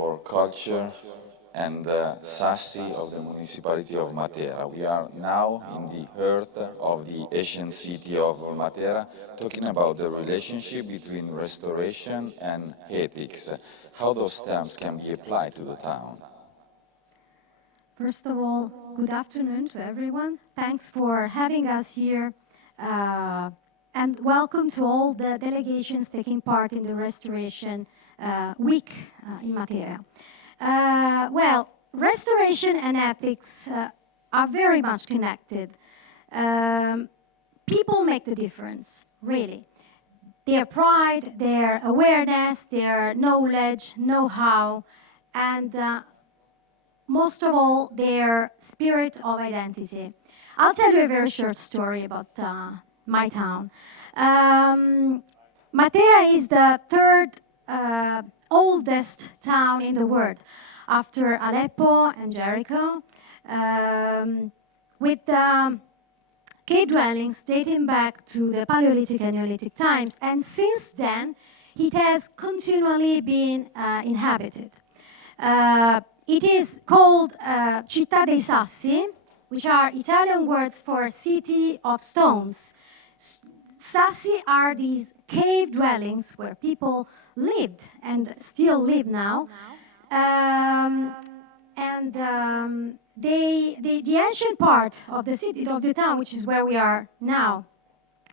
for Culture and Sassi of the municipality of Matera. We are now in the heart of the ancient city of Matera, talking about the relationship between restoration and ethics, how those terms can be applied to the town. First of all, good afternoon to everyone. Thanks for having us here, and welcome to all the delegations taking part in the Restoration Week in Matera. Well, restoration and ethics are very much connected. People make the difference, really. Their pride, their awareness, their knowledge, know-how, and most of all, their spirit of identity. I'll tell you a very short story about my town. Matera is the third oldest town in the world, after Aleppo and Jericho, with cave dwellings dating back to the Paleolithic and Neolithic times, and since then, it has continually been inhabited. It is called Città dei Sassi, which are Italian words for city of stones. Sassi are these cave dwellings where people lived and still live now. The ancient part of the city, of the town, which is where we are now,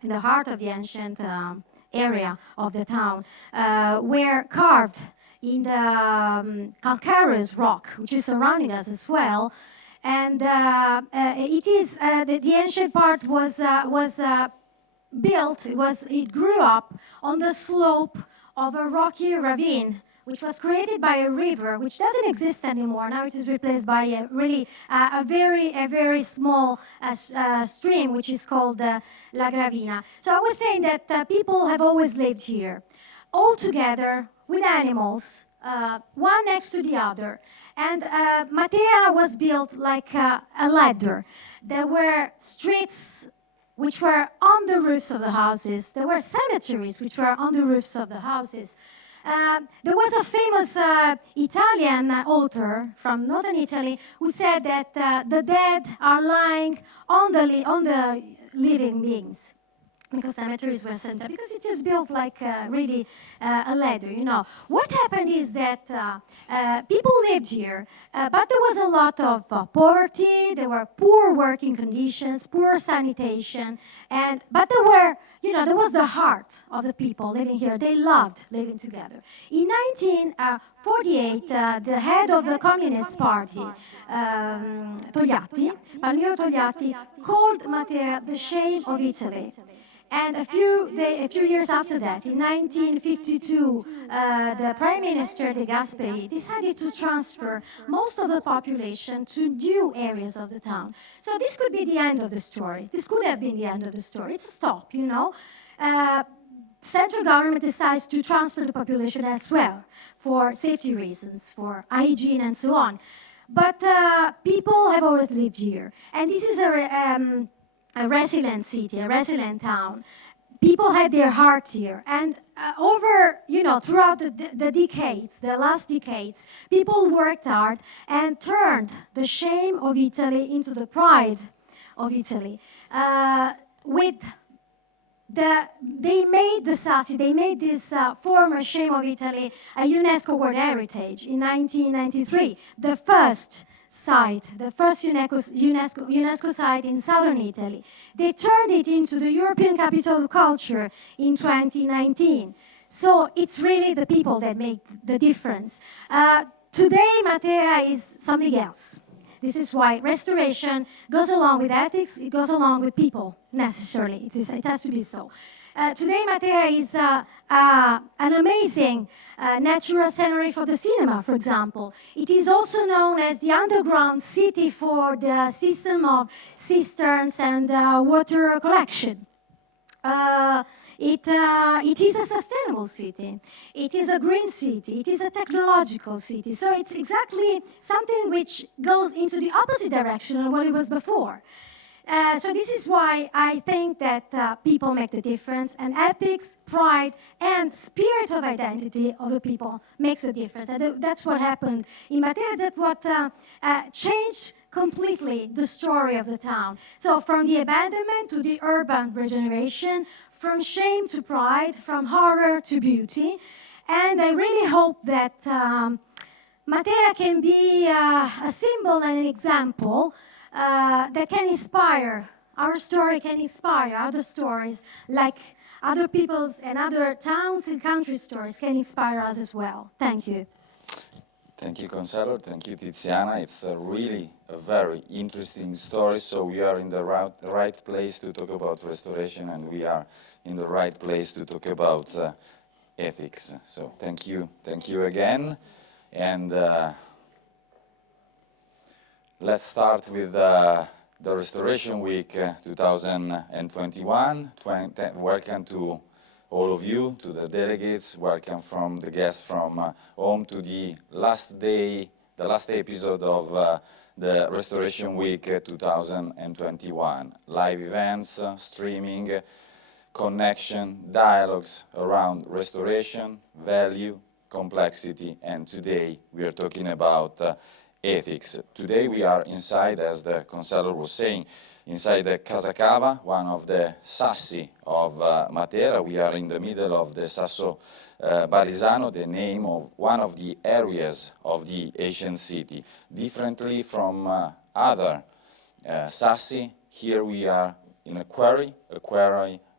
in the heart of the ancient area of the town, were carved in the calcareous rock, which is surrounding us as well. And the ancient part was built, it grew up on the slope of a rocky ravine, which was created by a river, which doesn't exist anymore. Now it is replaced by a very small stream, which is called La Gravina. So I was saying that people have always lived here, all together with animals, one next to the other. And Matera was built like a ladder. There were streets which were on the roofs of the houses. There were cemeteries which were on the roofs of the houses. There was a famous Italian author from northern Italy who said that the dead are lying on the living beings, because cemeteries were set up, because it is built like really a ladder, you know. What happened is that people lived here, but there was a lot of poverty, there were poor working conditions, poor sanitation, but there were, you know, there was the heart of the people living here. They loved living together. In 1948, the head of the Communist Party, Togliatti, called Matera the shame of Italy. And a few years after that, in 1952, the Prime Minister De Gasperi decided to transfer most of the population to new areas of the town. So this could be the end of the story. This could have been the end of the story. It's a stop, you know. Central government decides to transfer the population elsewhere for safety reasons, for hygiene and so on. But people have always lived here. And this is a resilient city, a resilient town. People had their heart here. And throughout the decades, the last decades, people worked hard and turned the shame of Italy into the pride of Italy. They made the Sassi, they made this former shame of Italy a UNESCO World Heritage in 1993, the first site, the first UNESCO site in southern Italy. They turned it into the European Capital of Culture in 2019. So it's really the people that make the difference. Today, Matera is something else. This is why restoration goes along with ethics, it goes along with people, necessarily. It has to be so. Today, Matera is an amazing natural scenery for the cinema, for example. It is also known as the underground city for the system of cisterns and water collection. It is a sustainable city. It is a green city. It is a technological city. So it's exactly something which goes into the opposite direction of what it was before. So this is why I think that people make the difference, and ethics, pride, and spirit of identity of the people makes a difference. And that's what happened in Matera. That's what changed completely the story of the town. So from the abandonment to the urban regeneration, from shame to pride, from horror to beauty. And I really hope that Matera can be a symbol and an example that can inspire. Our story can inspire other stories, like other people's and other towns and country stories can inspire us as well. Thank you. Thank you, Consuelo. Thank you, Tiziana. It's really a very interesting story. So we are in the right place to talk about restoration, and we are in the right place to talk about ethics. So thank you again. And let's start with the Restoration Week 2021. Welcome to all of you, to the delegates. Welcome from the guests from home to the last episode of the Restoration Week 2021. Live events, streaming, connection, dialogues around restoration, value, complexity, and today we are talking about ethics. Today we are inside, as the counselor was saying, inside the Casa Cava, one of the sassi of Matera. We are in the middle of the Sasso Barisano, the name of one of the areas of the ancient city. Differently from other sassi, here we are in a quarry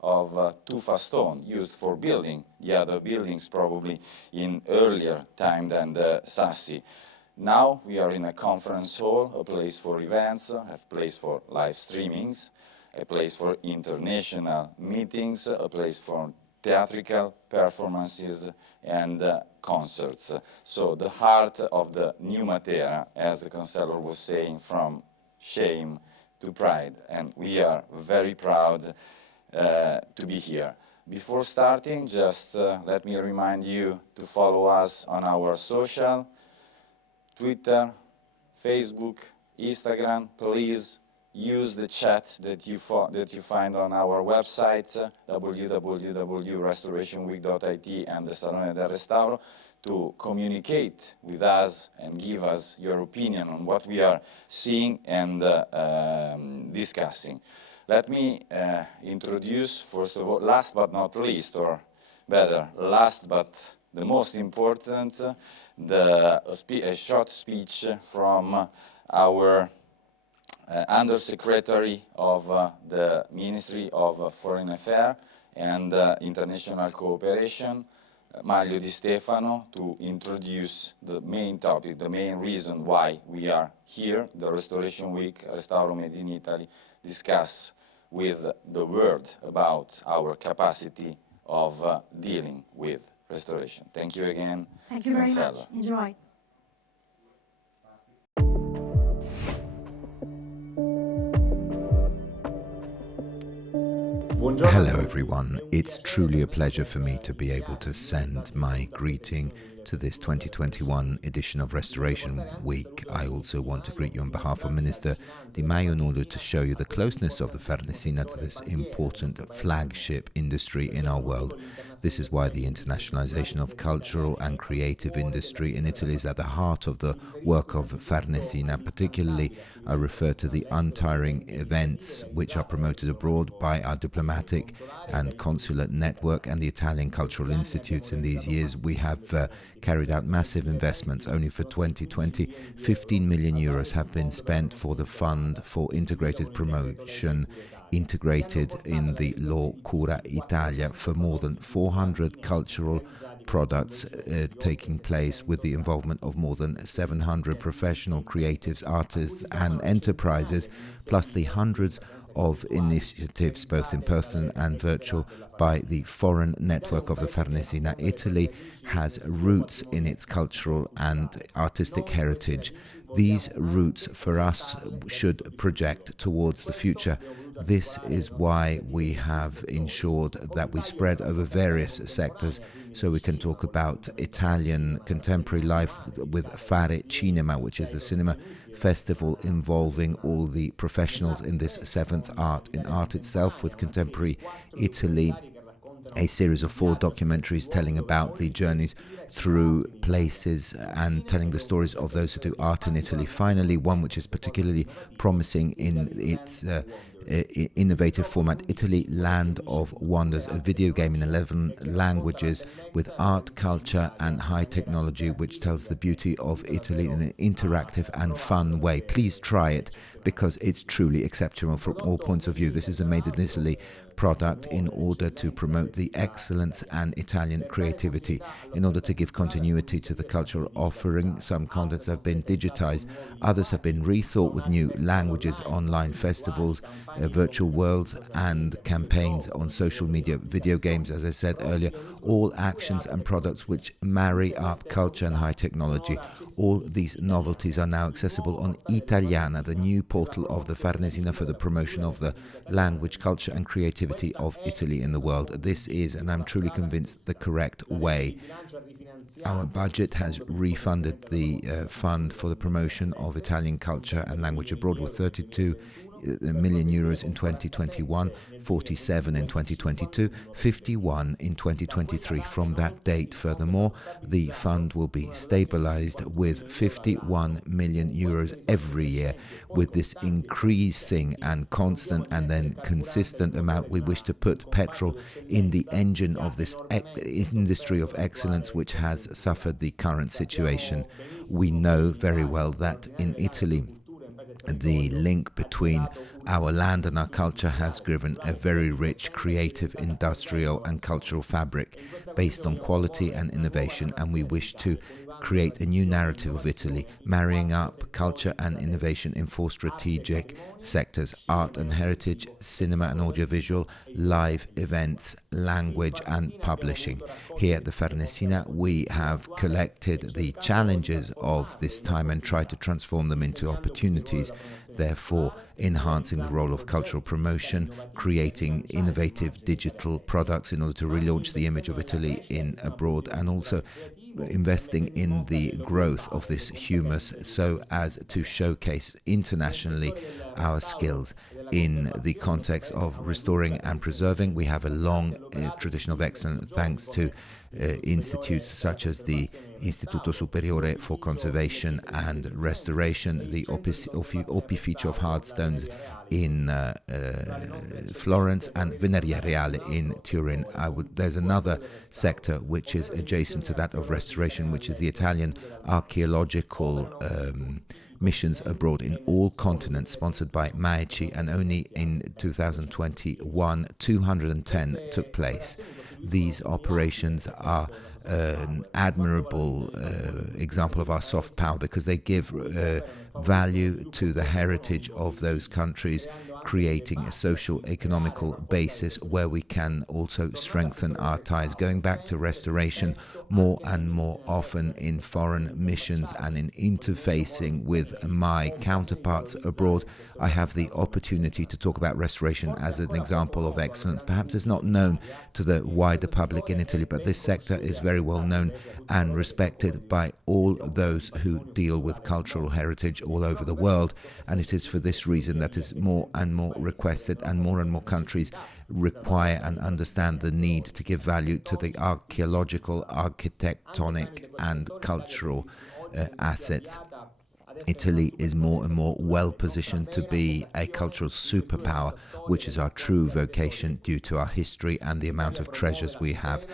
of tufa stone used for building the other buildings probably in earlier time than the sassi. Now we are in a conference hall, a place for events, a place for live streamings, a place for international meetings, a place for theatrical performances and concerts. So the heart of the new Matera, as the counselor was saying, from shame to pride. And we are very proud to be here. Before starting, just let me remind you to follow us on our social, Twitter, Facebook, Instagram. Please use the chat that you find on our website, www.restorationweek.it and the Salone del Restauro, to communicate with us and give us your opinion on what we are seeing and discussing. Let me introduce, first of all, last but not least, or better, last but the most important, a short speech from our Undersecretary of the Ministry of Foreign Affairs and International Cooperation, Maglio Di Stefano, to introduce the main topic, the main reason why we are here, the Restoration Week, Restauro Made in Italy, discuss with the world about our capacity of dealing with restoration. Thank you again. Thank you very much. Enjoy. Hello everyone, it's truly a pleasure for me to be able to send my greeting to this 2021 edition of Restoration Week. I also want to greet you on behalf of Minister Di Maio in order to show you the closeness of the Farnesina to this important flagship industry in our world. This is why the internationalization of cultural and creative industry in Italy is at the heart of the work of Farnesina. Particularly, I refer to the untiring events which are promoted abroad by our diplomatic and consulate network and the Italian Cultural Institutes. In these years, we have carried out massive investments. Only for 2020, 15 million euros have been spent for the Fund for Integrated Promotion, integrated in the Law Cura Italia, for more than 400 cultural products taking place with the involvement of more than 700 professional creatives, artists and enterprises, plus the hundreds of initiatives, both in person and virtual, by the foreign network of the Farnesina. Italy has roots in its cultural and artistic heritage. These roots for us should project towards the future. This is why we have ensured that we spread over various sectors, so we can talk about Italian contemporary life with Fare Cinema, which is the cinema festival involving all the professionals in this seventh art, in art itself, with contemporary Italy, a series of 4 documentaries telling about the journeys through places and telling the stories of those who do art in Italy. Finally, one which is particularly promising in its innovative format, Italy Land of Wonders, a video game in 11 languages with art, culture and high technology, which tells the beauty of Italy in an interactive and fun way. Please try it, because it's truly exceptional from all points of view. This is a made in Italy product in order to promote the excellence and Italian creativity, in order to give continuity to the cultural offering. Some contents have been digitized, others have been rethought with new languages, online festivals, virtual worlds and campaigns on social media, video games, as I said earlier, all actions and products which marry up culture and high technology. All these novelties are now accessible on Italiana, the new portal of the Farnesina for the promotion of the language, culture and creativity of Italy in the world. This is, and I'm truly convinced, the correct way. Our budget has refunded the fund for the promotion of Italian culture and language abroad with 32 million euros in 2021, 47 in 2022, 51 in 2023. From that date, furthermore, the fund will be stabilized with 51 million euros every year. With this increasing and constant and then consistent amount, we wish to put petrol in the engine of this industry of excellence which has suffered the current situation. We know very well that in Italy, the link between our land and our culture has given a very rich, creative, industrial and cultural fabric based on quality and innovation, and we wish to create a new narrative of Italy, marrying up culture and innovation in 4 strategic sectors: art and heritage, cinema and audiovisual, live events, language and publishing. Here at the Farnesina, we have collected the challenges of this time and tried to transform them into opportunities, therefore enhancing the role of cultural promotion, creating innovative digital products in order to relaunch the image of Italy in abroad, and also investing in the growth of this humus so as to showcase internationally our skills. In the context of restoring and preserving, we have a long tradition of excellence thanks to institutes such as the Istituto Superiore for Conservation and Restoration, the Opificio of Hardstones in Florence, and Veneria Reale in Turin. There's another sector which is adjacent to that of restoration, which is the Italian archaeological missions abroad in all continents, sponsored by MAECI, and only in 2021 210 took place. These operations are an admirable example of our soft power, because they give value to the heritage of those countries, creating a social economical basis where we can also strengthen our ties. Going back to restoration, more and more often in foreign missions and in interfacing with my counterparts abroad, I have the opportunity to talk about restoration as an example of excellence. Perhaps it's not known to the wider public in Italy, but this sector is very well known and respected by all those who deal with cultural heritage all over the world, and it is for this reason that is more and more requested, and more countries require and understand the need to give value to the archaeological, architectonic and cultural assets. Italy is more and more well positioned to be a cultural superpower, which is our true vocation due to our history and the amount of treasures we have.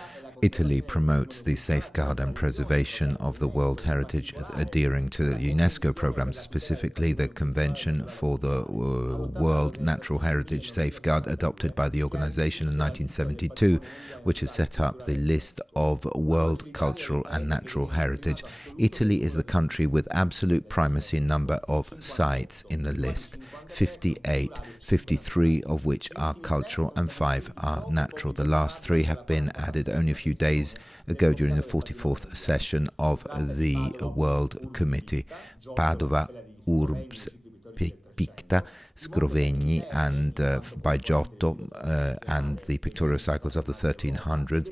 Italy promotes the safeguard and preservation of the World Heritage, adhering to the UNESCO programs, specifically the Convention for the World Natural Heritage Safeguard adopted by the organization in 1972, which has set up the list of world cultural and natural heritage. Italy is the country with absolute primacy in number of sites in the list, 58, 53 of which are cultural and 5 are natural. The last 3 have been added only a few days ago during the 44th session of the World Committee. Padova, Urbs, Picta, Scrovegni, and by Giotto, and the pictorial cycles of the 1300s,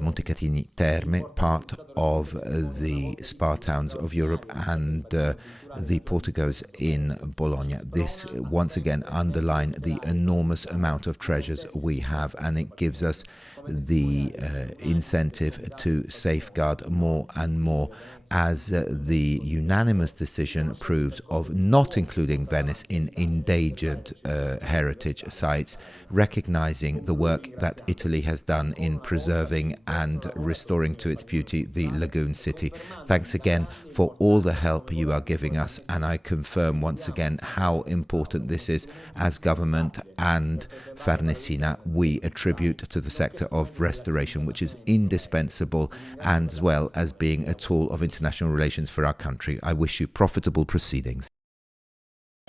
Montecatini Terme, part of the spa towns of Europe, and the Porticos in Bologna. This once again underline the enormous amount of treasures we have, and it gives us the incentive to safeguard more and more, as the unanimous decision proves of not including Venice in endangered heritage sites, recognizing the work that Italy has done in preserving and restoring to its beauty the lagoon city. Thanks again for all the help you are giving us, and I confirm once again how important this is. As government and Farnesina, we attribute to the sector of restoration, which is indispensable, and as well as being a tool of international relations for our country. I wish you profitable proceedings.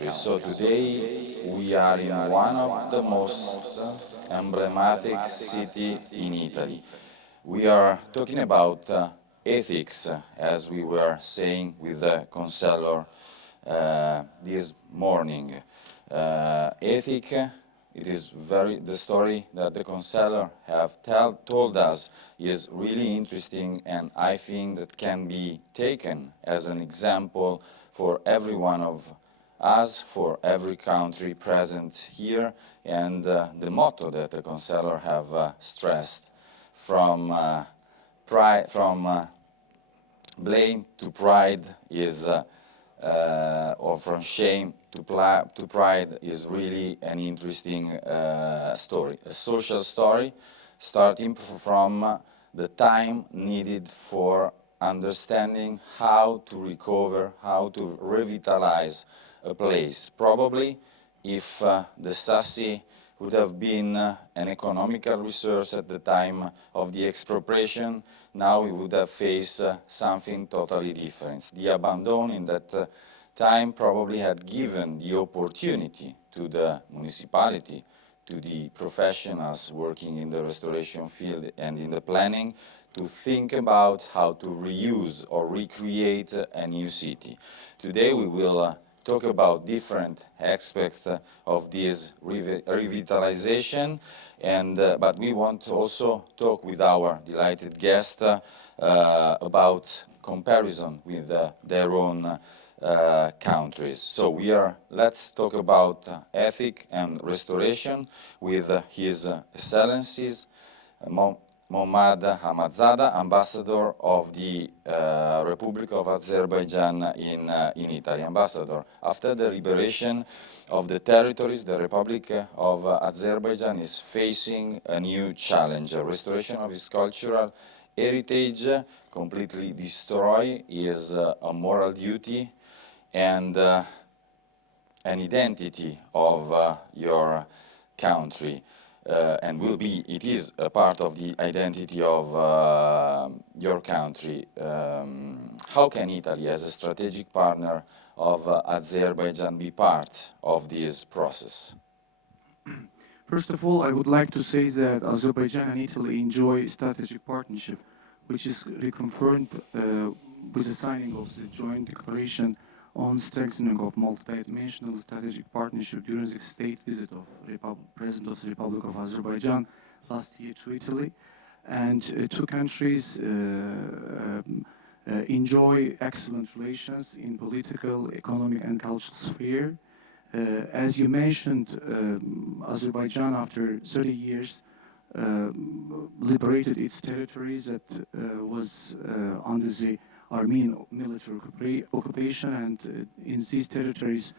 So today we are in one of the most emblematic cities in Italy. We are talking about ethics, as we were saying with the counselor this morning. Ethic, it is the story that the counselor have told us is really interesting, and I think that can be taken as an example for every one of us, for every country present here, and the motto that the counselor have stressed, from blame to pride is, or from shame to pride, is really an interesting story, a social story, starting from the time needed for understanding how to recover, how to revitalize a place. Probably if the Sassi would have been an economical resource at the time of the expropriation, now we would have faced something totally different. The abandon in that time probably had given the opportunity to the municipality, to the professionals working in the restoration field and in the planning, to think about how to reuse or recreate a new city. Today we will talk about different aspects of this revitalization, and but we want to also talk with our delighted guest about comparison with their own countries. So let's talk about ethic and restoration with His Excellencies Mohammad Ahmadzada, Ambassador of the Republic of Azerbaijan in Italy. Ambassador, after the liberation of the territories, the Republic of Azerbaijan is facing a new challenge. A restoration of its cultural heritage, completely destroyed, is a moral duty and an identity of your country. And it is a part of the identity of your country. How can Italy, as a strategic partner of Azerbaijan, be part of this process? First of all, I would like to say that Azerbaijan and Italy enjoy strategic partnership, which is reconfirmed with the signing of the joint declaration on strengthening of multidimensional strategic partnership during the state visit of President of the Republic of Azerbaijan last year to Italy. And two countries enjoy excellent relations in political, economic, and cultural sphere. As you mentioned, Azerbaijan, after 30 years, liberated its territories that was under the Armenian military occupation, and in these territories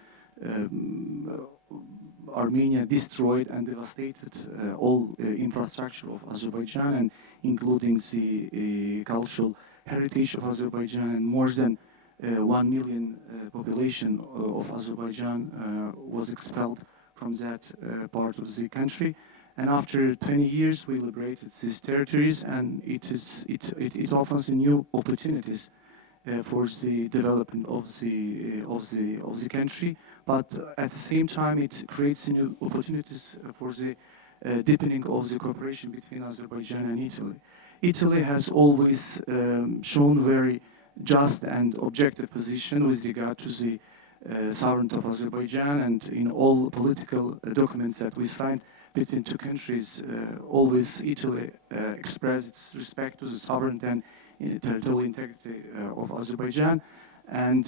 Armenia destroyed and devastated all infrastructure of Azerbaijan, and including the cultural heritage of Azerbaijan, and more than 1 million population of Azerbaijan was expelled from that part of the country. And after 20 years, we liberated these territories, and it offers new opportunities for the development of the country. But at the same time, it creates new opportunities for the deepening of the cooperation between Azerbaijan and Italy. Italy has always shown very just and objective position with regard to the sovereignty of Azerbaijan, and in all political documents that we signed between two countries, always Italy expressed its respect to the sovereignty and territorial integrity of Azerbaijan. And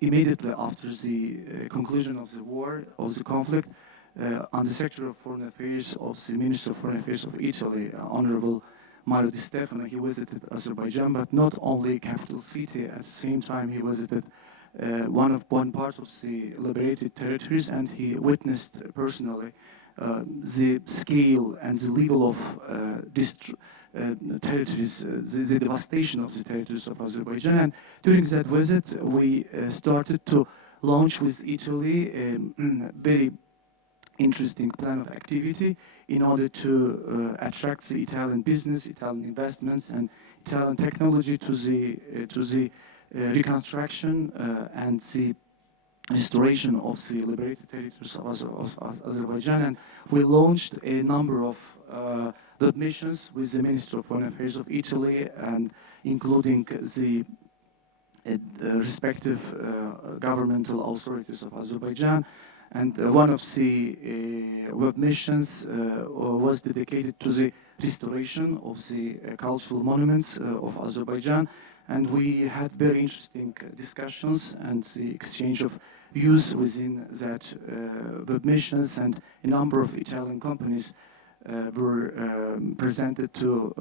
immediately after the conclusion of the war, of the conflict, Under Secretary of Foreign Affairs of the Minister of Foreign Affairs of Italy, Honorable Mario Di Stefano, he visited Azerbaijan, but not only capital city. At the same time, he visited one part of the liberated territories, and he witnessed personally the scale and the level of territories, the devastation of the territories of Azerbaijan. And during that visit, we started to launch with Italy a very interesting plan of activity in order to attract the Italian business, Italian investments, and Italian technology to the reconstruction and the restoration of the liberated territories of Azerbaijan. And we launched a number of web missions with the Minister of Foreign Affairs of Italy, and including the respective governmental authorities of Azerbaijan. And one of the web missions was dedicated to the restoration of the cultural monuments of Azerbaijan. And we had very interesting discussions and the exchange of views within that web missions, and a number of Italian companies were presented to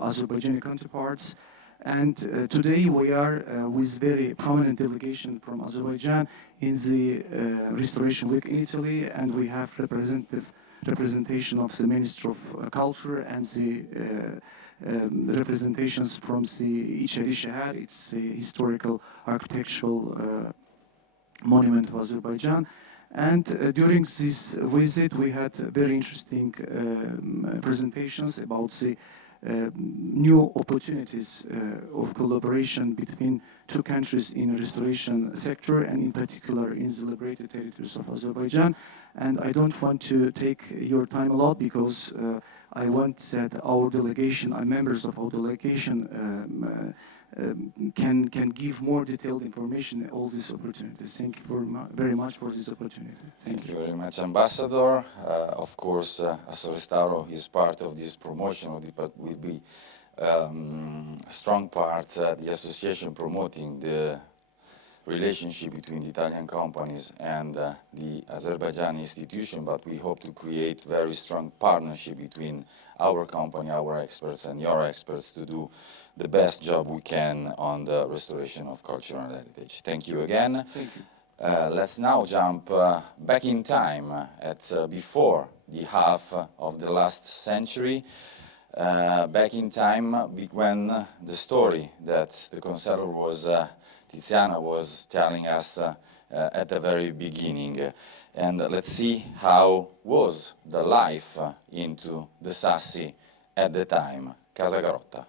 Azerbaijani counterparts. And today we are with very prominent delegation from Azerbaijan in the Restoration Week in Italy, and we have representation of the Minister of Culture and the representations from the İçeri Şehir. It's the historical architectural monument of Azerbaijan. And during this visit, we had very interesting presentations about the new opportunities of collaboration between two countries in the restoration sector, and in particular in the liberated territories of Azerbaijan. And I don't want to take your time a lot, because I want that our delegation, members of our delegation, can give more detailed information on all these opportunities. Thank you very much for this opportunity. Thank you very much, Ambassador. Of course, Asorestaro is part of this promotion, but will be strong part, the association promoting the relationship between the Italian companies and the Azerbaijan institution, but we hope to create very strong partnership between our company, our experts, and your experts to do the best job we can on the restoration of cultural heritage. Thank you again. Thank you. Let's now jump back in time at before the half of the last century, back in time when the story that the conservator was Tiziana was telling us at the very beginning. And let's see how was the life into the Sassi at the time. Casa Garotta.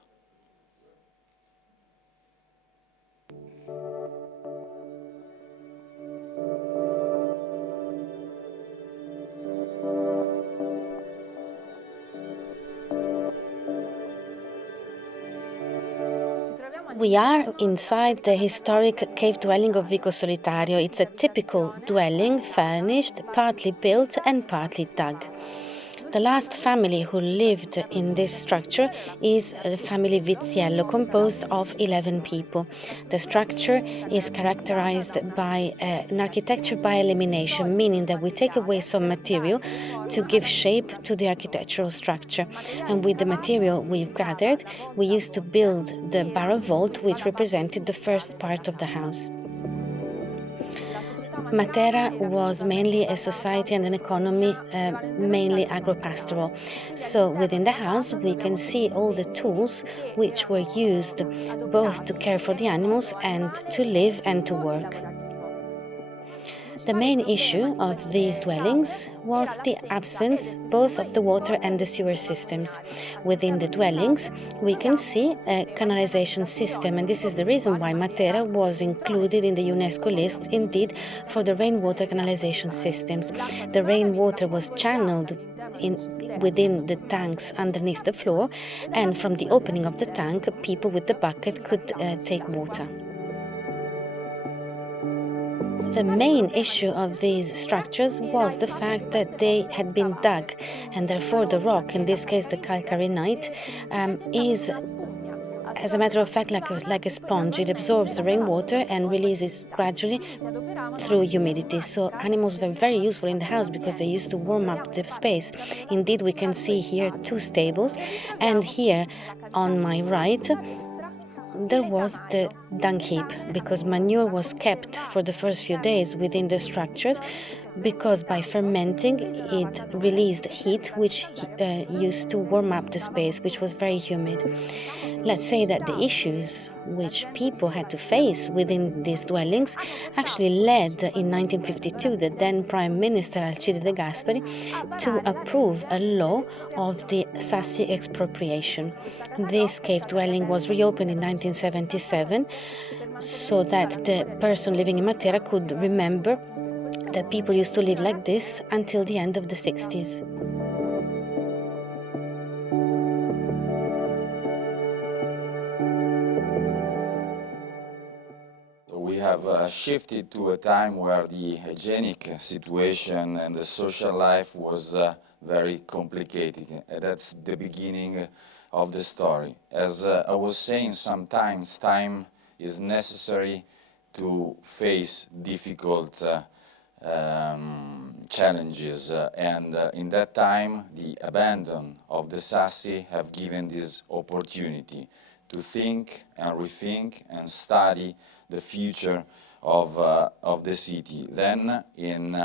We are inside the historic cave dwelling of Vico Solitario. It's a typical dwelling, furnished, partly built and partly dug. The last family who lived in this structure is the family Viziello, composed of 11 people. The structure is characterized by an architecture by elimination, meaning that we take away some material to give shape to the architectural structure. And with the material we've gathered, we used to build the barrow vault, which represented the first part of the house. Matera was mainly a society and an economy mainly agro-pastoral. So within the house we can see all the tools which were used both to care for the animals and to live and to work. The main issue of these dwellings was the absence both of the water and the sewer systems. Within the dwellings, we can see a canalization system, and this is the reason why Matera was included in the UNESCO list, indeed, for the rainwater canalization systems. The rainwater was channeled within the tanks underneath the floor, and from the opening of the tank, people with the bucket could take water. The main issue of these structures was the fact that they had been dug, and therefore the rock, in this case the calcarenite, is, as a matter of fact, like a sponge. It absorbs the rainwater and releases gradually through humidity. So animals were very useful in the house because they used to warm up the space. Indeed, we can see here 2 stables, and here on my right there was the dung heap, because manure was kept for the first few days within the structures, because by fermenting it released heat which used to warm up the space, which was very humid. Let's say that the issues which people had to face within these dwellings actually led in 1952 the then Prime Minister Alcide De Gasperi to approve a law of the Sassi expropriation. This cave dwelling was reopened in 1977 so that the person living in Matera could remember that people used to live like this until the end of the 60s. We have shifted to a time where the hygienic situation and the social life was very complicated. That's the beginning of the story. As I was saying, sometimes time is necessary to face difficult challenges, and in that time the abandon of the Sassi have given this opportunity to think and rethink and study the future of the city. Then in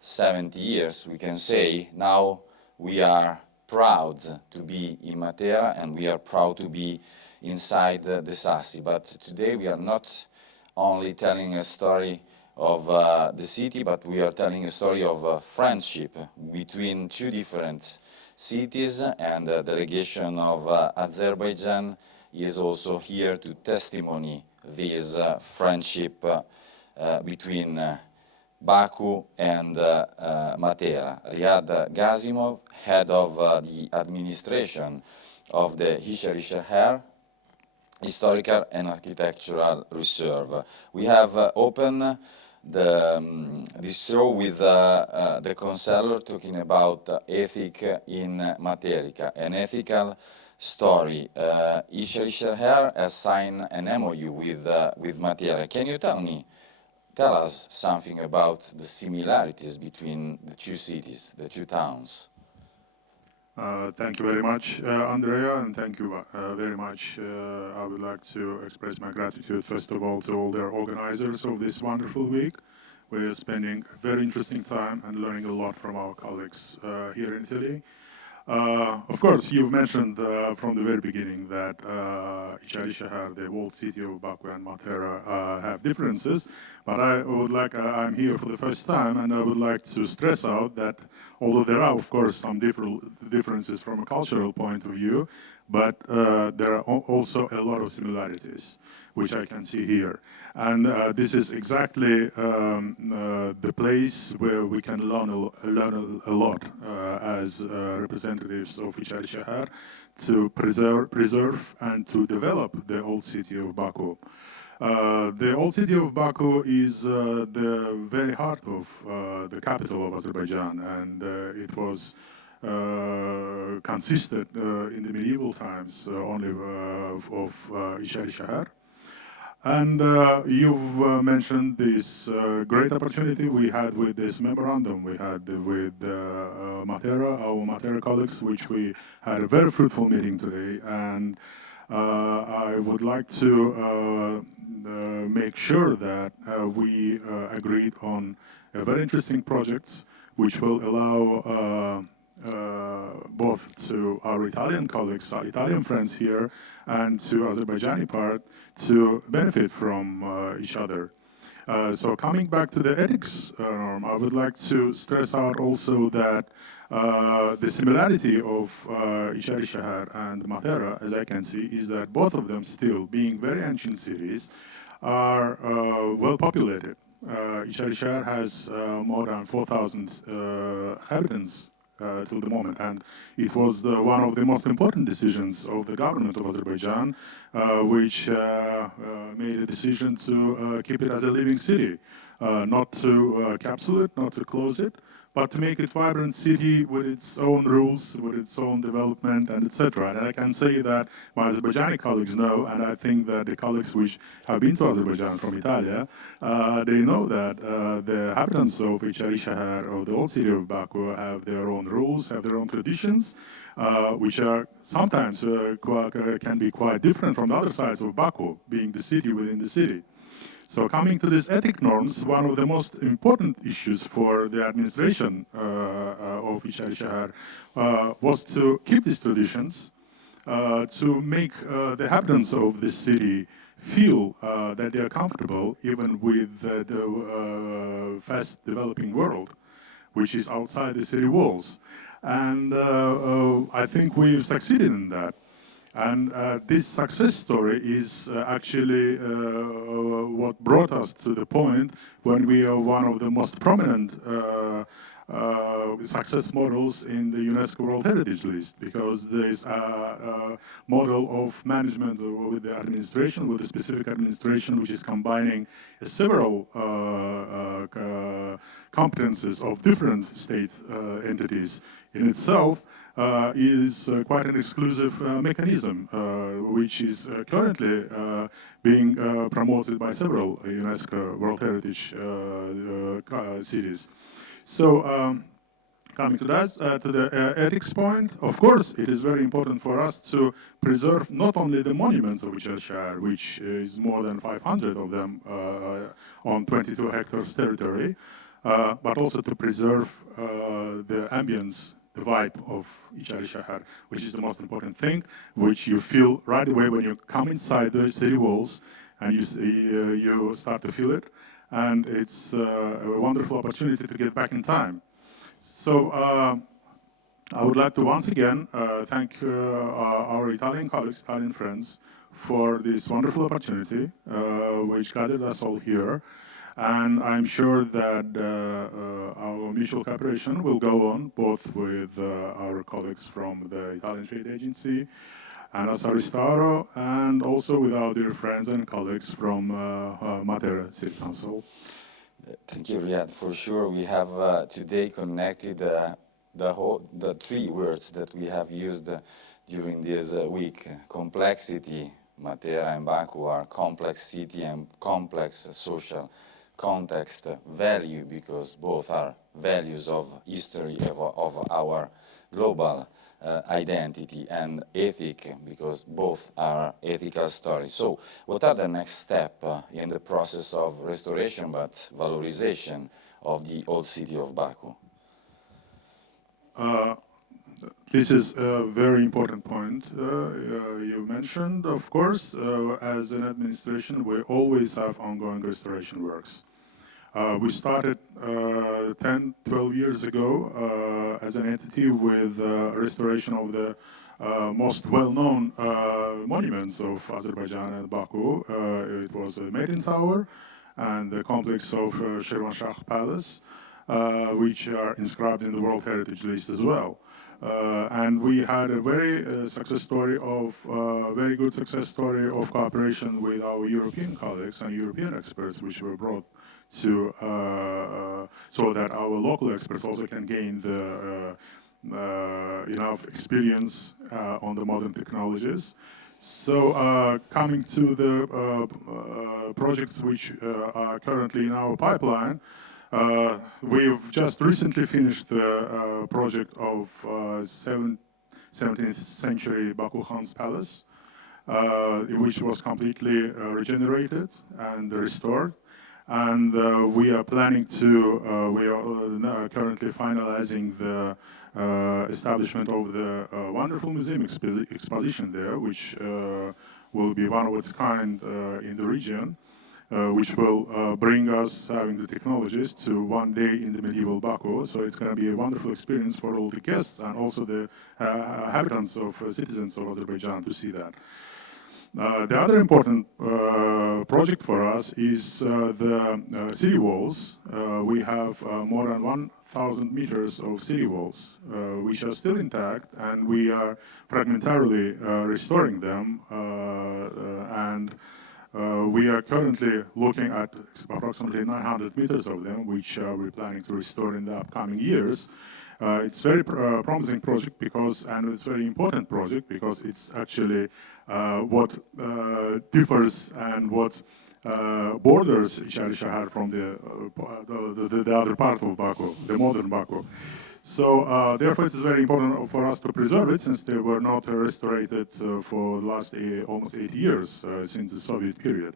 70 years we can say now we are proud to be in Matera and we are proud to be inside the Sassi. But today we are not only telling a story of the city, but we are telling a story of friendship between 2 different cities, and the delegation of Azerbaijan is also here to testimony this friendship between Baku and Matera. Riyad Gazimov, head of the administration of the Hishari Sheher Historical and Architectural Reserve. We have opened this show with the counselor talking about ethic in Materica, an ethical story. Hishari Sheher has signed an MOU with Matera. Can you tell us something about the similarities between the 2 cities, the 2 towns? Thank you very much, Andrea, and thank you very much. I would like to express my gratitude, first of all, to all the organizers of this wonderful week. We are spending a very interesting time and learning a lot from our colleagues here in Italy. Of course, you've mentioned from the very beginning that Hishari Sheher, the whole city of Baku and Matera have differences, but I'm here for the first time, and I would like to stress out that although there are, of course, some differences from a cultural point of view, but there are also a lot of similarities, which I can see here. And this is exactly the place where we can learn a lot as representatives of Hishari Sheher to preserve and to develop the old city of Baku. The old city of Baku is the very heart of the capital of Azerbaijan, and it was consisted in the medieval times only of Hishari Sheher. And you've mentioned this great opportunity we had with this memorandum we had with Matera, our Matera colleagues, which we had a very fruitful meeting today. And I would like to make sure that we agreed on a very interesting projects which will allow both to our Italian colleagues, our Italian friends here, and to Azerbaijani part to benefit from each other. So coming back to the ethics norm, I would like to stress out also that the similarity of Hishari Sheher and Matera, as I can see, is that both of them still, being very ancient cities, are well populated. Hishari Sheher has more than 4,000 inhabitants till the moment. And it was one of the most important decisions of the government of Azerbaijan, which made a decision to keep it as a living city, not to capsule it, not to close it, but to make it a vibrant city with its own rules, with its own development, and etc. And I can say that my Azerbaijani colleagues know, and I think that the colleagues which have been to Azerbaijan from Italia, they know that the inhabitants of Shahar, or the old city of Baku, have their own rules, have their own traditions, which are sometimes can be quite different from the other sides of Baku, being the city within the city. So coming to these ethic norms, one of the most important issues for the administration of Shahar was to keep these traditions, to make the inhabitants of the city feel that they are comfortable even with the fast developing world, which is outside the city walls. And I think we've succeeded in that. And this success story is actually what brought us to the point when we are one of the most prominent success models in the UNESCO World Heritage List, because there is a model of management with the administration, with a specific administration which is combining several competences of different state entities in itself. Is quite an exclusive mechanism, which is currently being promoted by several UNESCO World Heritage cities. So, coming to that, to the ethics point, of course, it is very important for us to preserve not only the monuments of Shahar, which is more than 500 of them on 22 hectares territory, but also to preserve the ambience, the vibe of Shahar, which is the most important thing, which you feel right away when you come inside the city walls, and you start to feel it, and it's a wonderful opportunity to get back in time. So I would like to once again thank our Italian colleagues, Italian friends, for this wonderful opportunity, which gathered us all here. And I'm sure that our mutual cooperation will go on, both with our colleagues from the Italian Trade Agency and Ristaro, and also with our dear friends and colleagues from Matera City Council. Thank you, Riyad. For sure, we have today connected the three words that we have used during this week: complexity. Matera and Baku are complex city and complex social context, value, because both are values of history of our global identity, and ethic, because both are ethical stories. So what are the next steps in the process of restoration but valorization of the old city of Baku? This is a very important point you mentioned. Of course, as an administration, we always have ongoing restoration works. We started 10, 12 years ago as an entity with restoration of the most well-known monuments of Azerbaijan and Baku. It was the Maiden Tower and the complex of Shirvanshah Palace, which are inscribed in the World Heritage List as well. And we had a very very good success story of cooperation with our European colleagues and European experts, which were brought to so that our local experts also can gain the enough experience on the modern technologies. So coming to the projects which are currently in our pipeline, we've just recently finished the project of 17th century Baku Khan's Palace, which was completely regenerated and restored. And we are planning to, we are currently finalizing the establishment of the wonderful museum exposition there, which will be one of its kind in the region. Which will bring us having the technologies to one day in the medieval Baku. So it's going to be a wonderful experience for all the guests and also the inhabitants of citizens of Azerbaijan to see that. The other important project for us is the city walls. We have more than 1,000 meters of city walls, which are still intact, and we are fragmentarily restoring them. We are currently looking at approximately 900 meters of them, which we're planning to restore in the upcoming years. It's a very promising project and it's a very important project because it's actually what differs and what borders Şarishahar from the other part of Baku, the modern Baku. So therefore, it is very important for us to preserve it since they were not restored for the last almost 80 years since the Soviet period.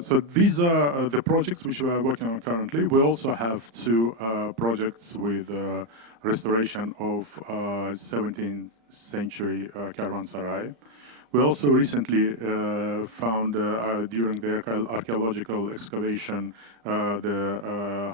So these are the projects which we are working on currently. We also have two projects with restoration of 17th century caravanserai. We also recently found during the archaeological excavation the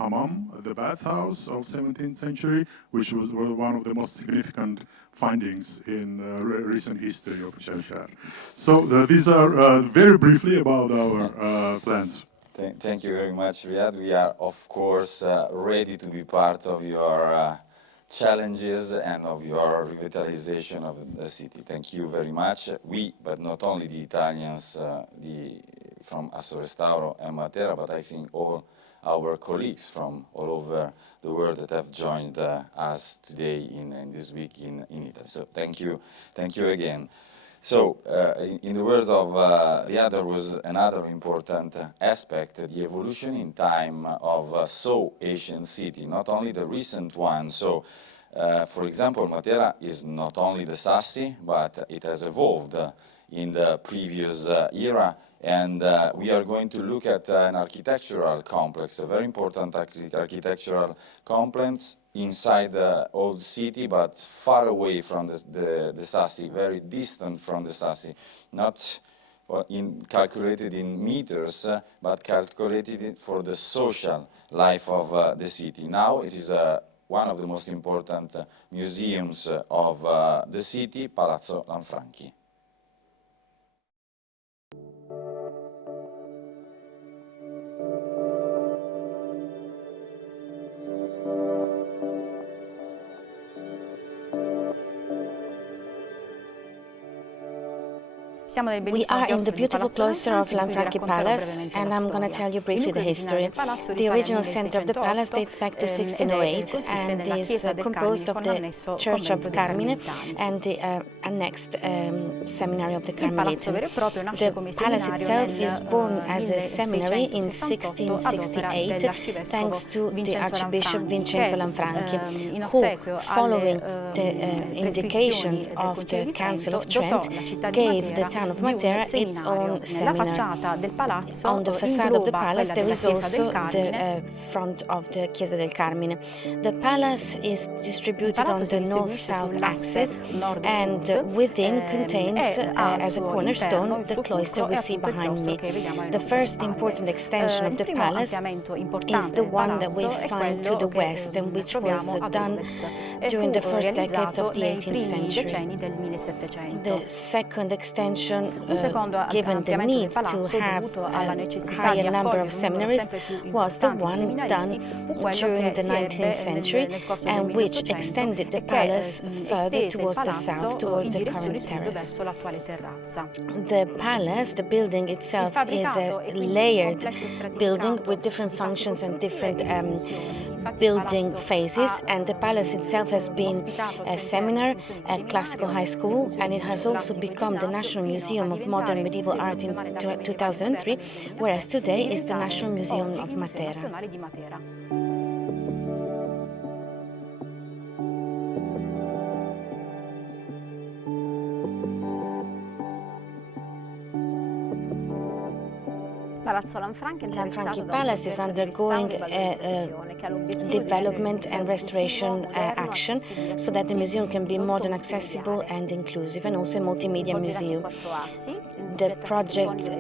hammam, the bathhouse of 17th century, which was one of the most significant findings in recent history of Şarishahar. So these are very briefly about our plans. Thank you very much, Riyad. We are, of course, ready to be part of your challenges and of your revitalization of the city. Thank you very much. We, but not only the Italians from Assorestauro and Matera, but I think all our colleagues from all over the world that have joined us today in this week in Italy. So thank you again. So, in the words of Riyad, there was another important aspect, the evolution in time of so ancient city, not only the recent one. So, for example, Matera is not only the Sassi, but it has evolved in the previous era. And we are going to look at an architectural complex, a very important architectural complex inside the old city, but far away from the Sassi, very distant from the Sassi, not calculated in meters, but calculated for the social life of the city. Now it is one of the most important museums of the city, Palazzo Lanfranchi. We are in the beautiful cloister of Lanfranchi Palace, and I'm going to tell you briefly the history. The original center of the palace dates back to 1608 and is composed of the Church of Carmine and the annexed seminary of the Carmelites. The palace itself is born as a seminary in 1668 thanks to the Archbishop Vincenzo Lanfranchi, who, following the indications of the Council of Trent, gave the town of Matera its own seminary. On the facade of the palace there is also the front of the Chiesa del Carmine. The palace is distributed on the north-south axis and within contains as a cornerstone the cloister we see behind me. The first important extension of the palace is the one that we find to the west and which was done during the first decades of the 18th century. The second extension, given the need to have a higher number of seminaries, was the one done during the 19th century and which extended the palace further towards the south, towards the current terrace. The palace, the building itself, is a layered building with different functions and different building phases, and the palace itself has been a seminar, a classical high school, and it has also become the National Museum of Modern Medieval Art in 2003, whereas today is the National Museum of Matera. Lanfranchi Palace is undergoing a development and restoration action so that the museum can be modern, accessible and inclusive, and also a multimedia museum. The project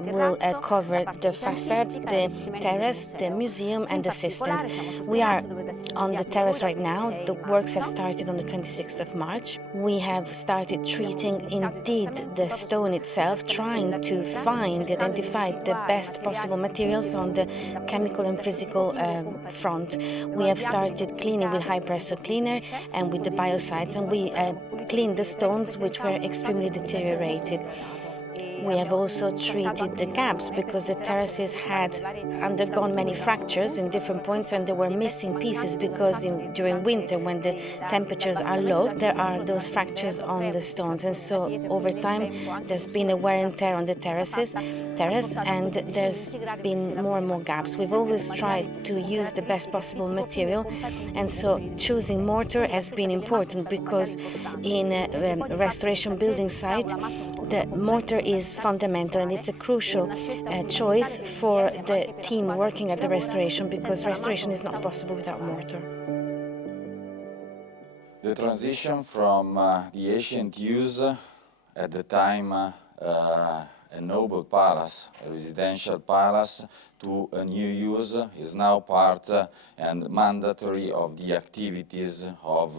will cover the facades, the terrace, the museum and the systems. We are on the terrace right now. The works have started on the 26th of March. We have started treating indeed the stone itself, trying to identify the best possible materials on the chemical and physical front. We have started cleaning with high pressure cleaner and with the biocides, and we cleaned the stones which were extremely deteriorated. We have also treated the gaps because the terraces had undergone many fractures in different points, and there were missing pieces because during winter, when the temperatures are low, there are those fractures on the stones, and so over time there's been a wear and tear on the terrace, and there's been more and more gaps. We've always tried to use the best possible material, and so choosing mortar has been important because in a restoration building site, the mortar is fundamental, and it's a crucial choice for the team working at the restoration, because restoration is not possible without mortar. The transition from the ancient use, at the time a noble palace, a residential palace, to a new use is now part and mandatory of the activities of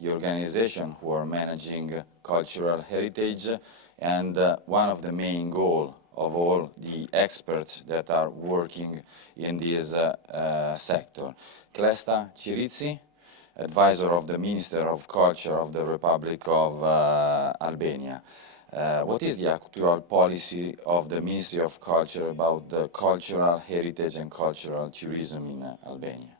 the organization who are managing cultural heritage, and one of the main goals of all the experts that are working in this sector. Klesta Ciritsi, advisor of the Minister of Culture of the Republic of Albania. What is the actual policy of the Ministry of Culture about the cultural heritage and cultural tourism in Albania?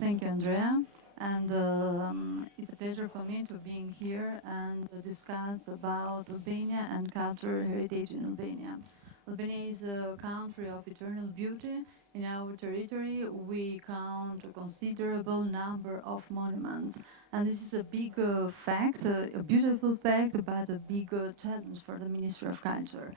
Thank you, Andrea. And it's a pleasure for me to be here and discuss about Albania and cultural heritage in Albania. Albania is a country of eternal beauty. In our territory, we count a considerable number of monuments. And this is a big fact, a beautiful fact, but a big challenge for the Ministry of Culture.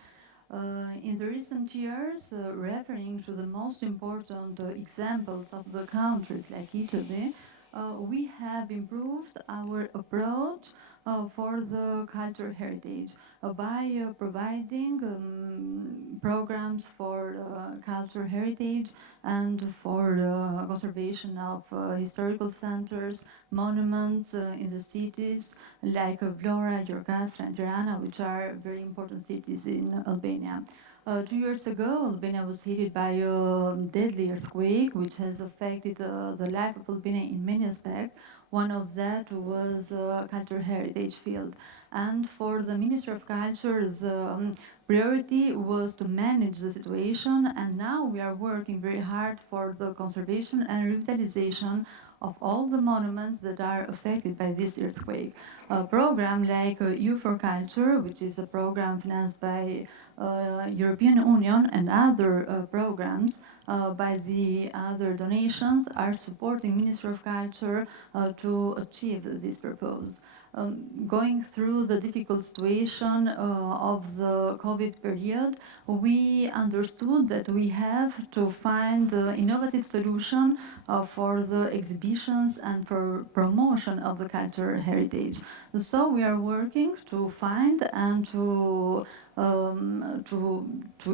In the recent years, referring to the most important examples of the countries like Italy, we have improved our approach for the cultural heritage by providing programs for cultural heritage and for the conservation of historical centers, monuments in the cities like Vlora, Gjorkastra and Tirana, which are very important cities in Albania. 2 years ago, Albania was hit by a deadly earthquake, which has affected the life of Albania in many aspects. One of that was cultural heritage field. And for the Ministry of Culture, the priority was to manage the situation, and now we are working very hard for the conservation and revitalization of all the monuments that are affected by this earthquake. A program like EU4Culture, which is a program financed by European Union and other programs by the other donations, are supporting Ministry of Culture to achieve this purpose. Going through the difficult situation of the COVID period, we understood that we have to find the innovative solution for the exhibitions and for promotion of the cultural heritage. So we are working to find and to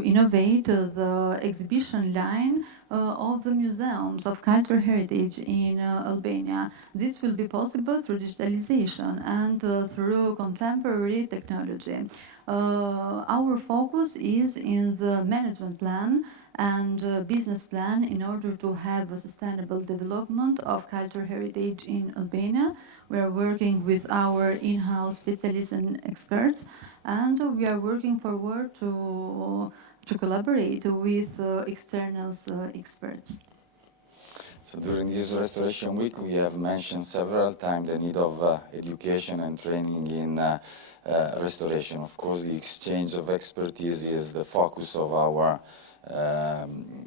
innovate the exhibition line of the museums of cultural heritage in Albania. This will be possible through digitalization and through contemporary technology. Our focus is in the management plan and business plan in order to have a sustainable development of cultural heritage in Albania. We are working with our in-house specialists and experts, and we are working forward to collaborate with external experts. So during this Restoration Week, we have mentioned several times the need of education and training in restoration. Of course, the exchange of expertise is the focus of our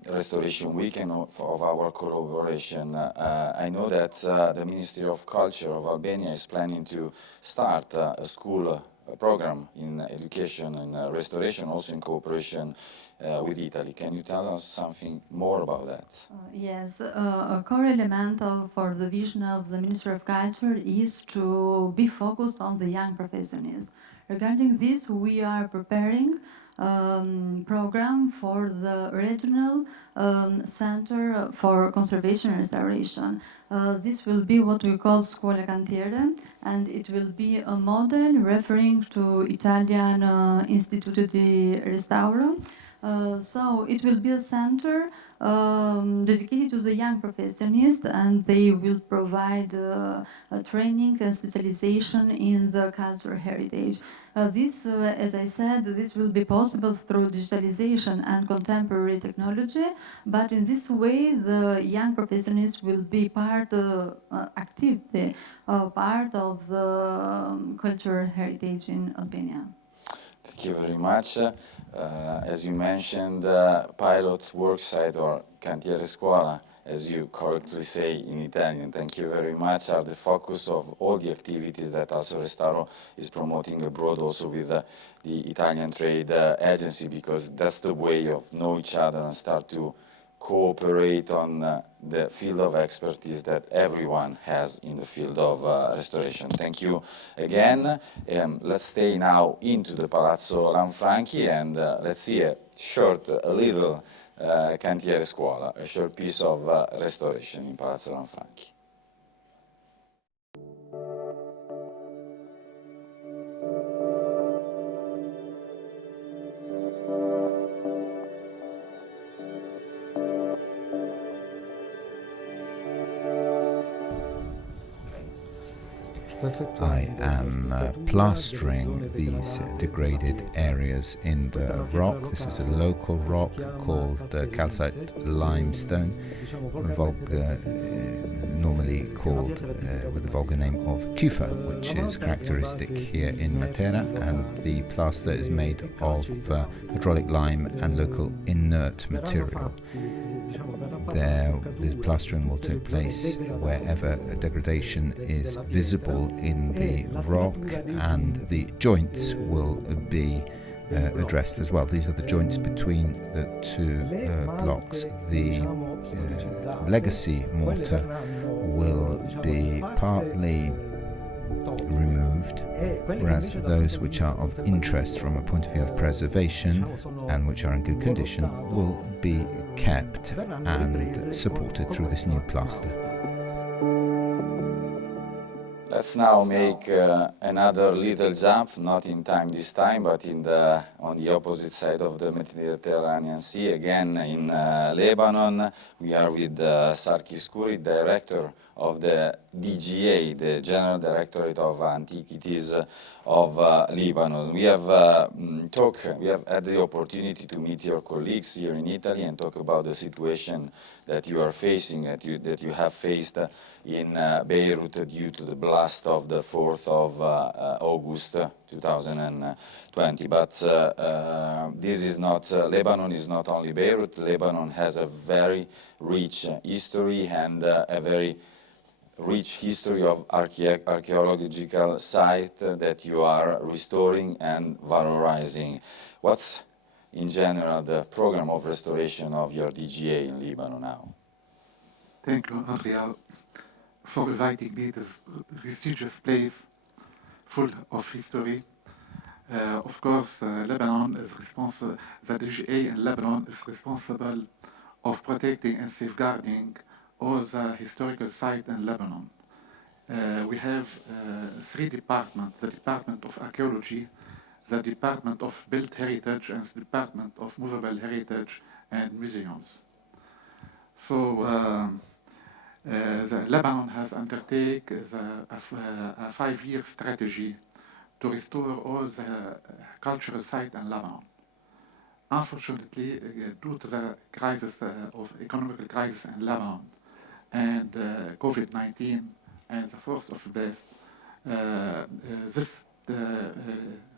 Restoration Week and of our collaboration. I know that the Ministry of Culture of Albania is planning to start a school program in education and restoration, also in cooperation with Italy. Can you tell us something more about that? Yes, a core element for the vision of the Ministry of Culture is to be focused on the young professionals. Regarding this, we are preparing program for the regional center for conservation and restoration. This will be what we call Scuola Cantiere, and it will be a model referring to Italian Istituto di Restauro. So it will be a center dedicated to the young professionists, and they will provide training and specialization in the cultural heritage. This, as I said, this will be possible through digitalization and contemporary technology, but in this way the young professionists will be actively part of the cultural heritage in Albania. Thank you very much. As you mentioned, pilot worksite or cantiere scuola, as you correctly say in Italian, thank you very much, are the focus of all the activities that Also Restauro is promoting abroad, also with the Italian Trade Agency, because that's the way of know each other and start to cooperate on the field of expertise that everyone has in the field of restoration. Thank you again. Let's stay now into the Palazzo Lanfranchi and let's see a little cantiere scuola, a short piece of restoration in Palazzo Lanfranchi. I am plastering these degraded areas in the rock. This is a local rock called calcite limestone, normally called with the vulgar name of tufa, which is characteristic here in Matera, and the plaster is made of hydraulic lime and local inert material. The plastering will take place wherever degradation is visible in the rock, and the joints will be addressed as well. These are the joints between the two blocks. The legacy mortar will be partly removed, whereas those which are of interest from a point of view of preservation and which are in good condition will be kept and supported through this new plaster. Let's now make another little jump, not in time this time, but on the opposite side of the Mediterranean Sea, again in Lebanon. We are with Sarkis Kuri, director of the DGA, the General Directorate of Antiquities of Lebanon. We have had the opportunity to meet your colleagues here in Italy and talk about the situation that you are facing, that you have faced in Beirut due to the blast of the 4th of August 2020. But this is not, Lebanon is not only Beirut. Lebanon has a very rich history and a very rich history of archaeological sites that you are restoring and valorizing. What's, in general, the program of restoration of your DGA in Lebanon now? Thank you, Andrea, for inviting me to this prestigious place full of history. Of course, Lebanon is responsible, the DGA in Lebanon is responsible of protecting and safeguarding all the historical sites in Lebanon. We have 3 departments: the Department of Archaeology, the Department of Built Heritage, and the Department of Movable Heritage and Museums. So Lebanon has undertaken a 5-year strategy to restore all the cultural sites in Lebanon. Unfortunately, due to the crisis of economic crisis in Lebanon, and COVID-19 and the force of best, this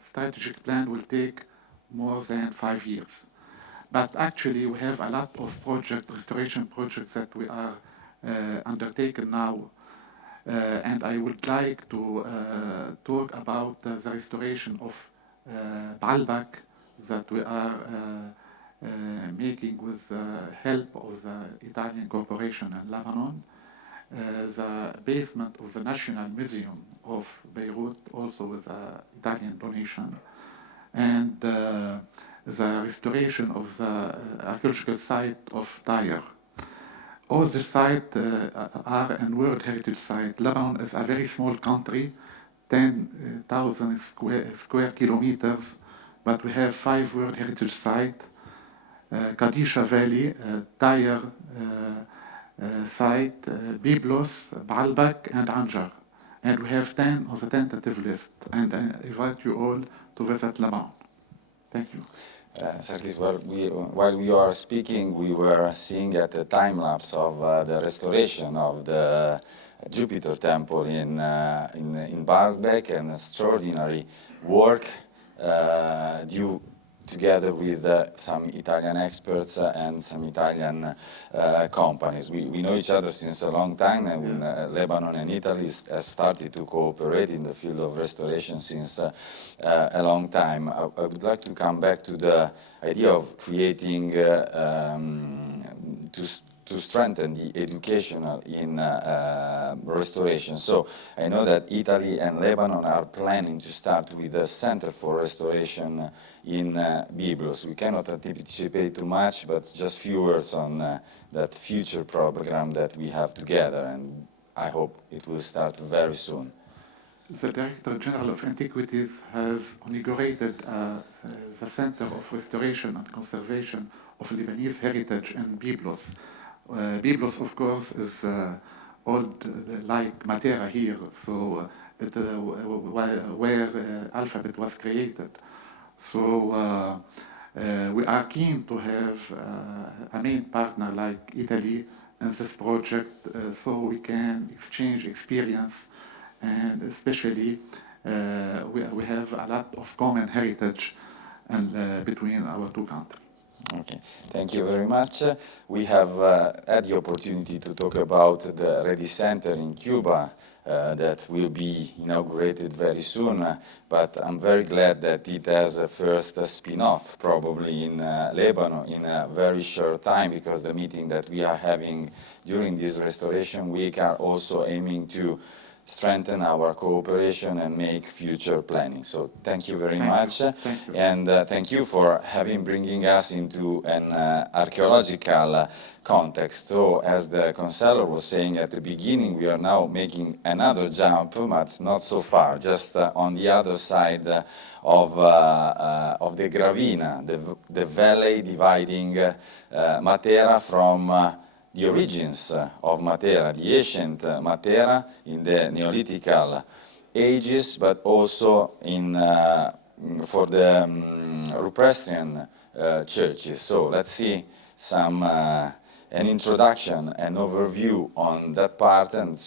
strategic plan will take more than 5 years. But actually, we have a lot of restoration projects that we are undertaking now. And I would like to talk about the restoration of Baalbek that we are making with the help of the Italian Corporation in Lebanon, the basement of the National Museum of Beirut, also with Italian donation, and the restoration of the archaeological site of Tyre. All the sites are in World Heritage Site. Lebanon is a very small country, 10,000 square kilometers, but we have 5 World Heritage Sites. Kadisha Valley, Tyre site, Byblos, Baalbek, and Anjar. And we have 10 on the tentative list. And I invite you all to visit Lebanon. Thank you. Sarkis, while we are speaking, we were seeing at the time lapse of the restoration of the Jupiter temple in Baalbek, an extraordinary work due together with some Italian experts and some Italian companies. We know each other since a long time, and Lebanon and Italy has started to cooperate in the field of restoration since a long time. I would like to come back to the idea of creating to strengthen the educational in restoration. So I know that Italy and Lebanon are planning to start with a Center for Restoration in Byblos. We cannot anticipate too much, but just few words on that future program that we have together, and I hope it will start very soon. The Director General of Antiquities has inaugurated the Center of Restoration and Conservation of Lebanese Heritage in Byblos. Byblos, of course, is old like Matera here, so where alphabet was created. So we are keen to have a main partner like Italy in this project, so we can exchange experience, and especially we have a lot of common heritage and between our two countries. Okay, thank you very much. We have had the opportunity to talk about the Ready Center in Cuba that will be inaugurated very soon, but I'm very glad that it has a first spin-off probably in Lebanon in a very short time, because the meeting that we are having during this restoration week are also aiming to strengthen our cooperation and make future planning. So thank you very much. Thank you. And thank you for bringing us into an archaeological context. So as the counselor was saying at the beginning, we are now making another jump, but not so far, just on the other side of the Gravina, the valley dividing Matera from the origins of Matera, the ancient Matera in the Neolithical ages, but also for the Ruprestrian churches. So let's see an introduction, an overview on that part, and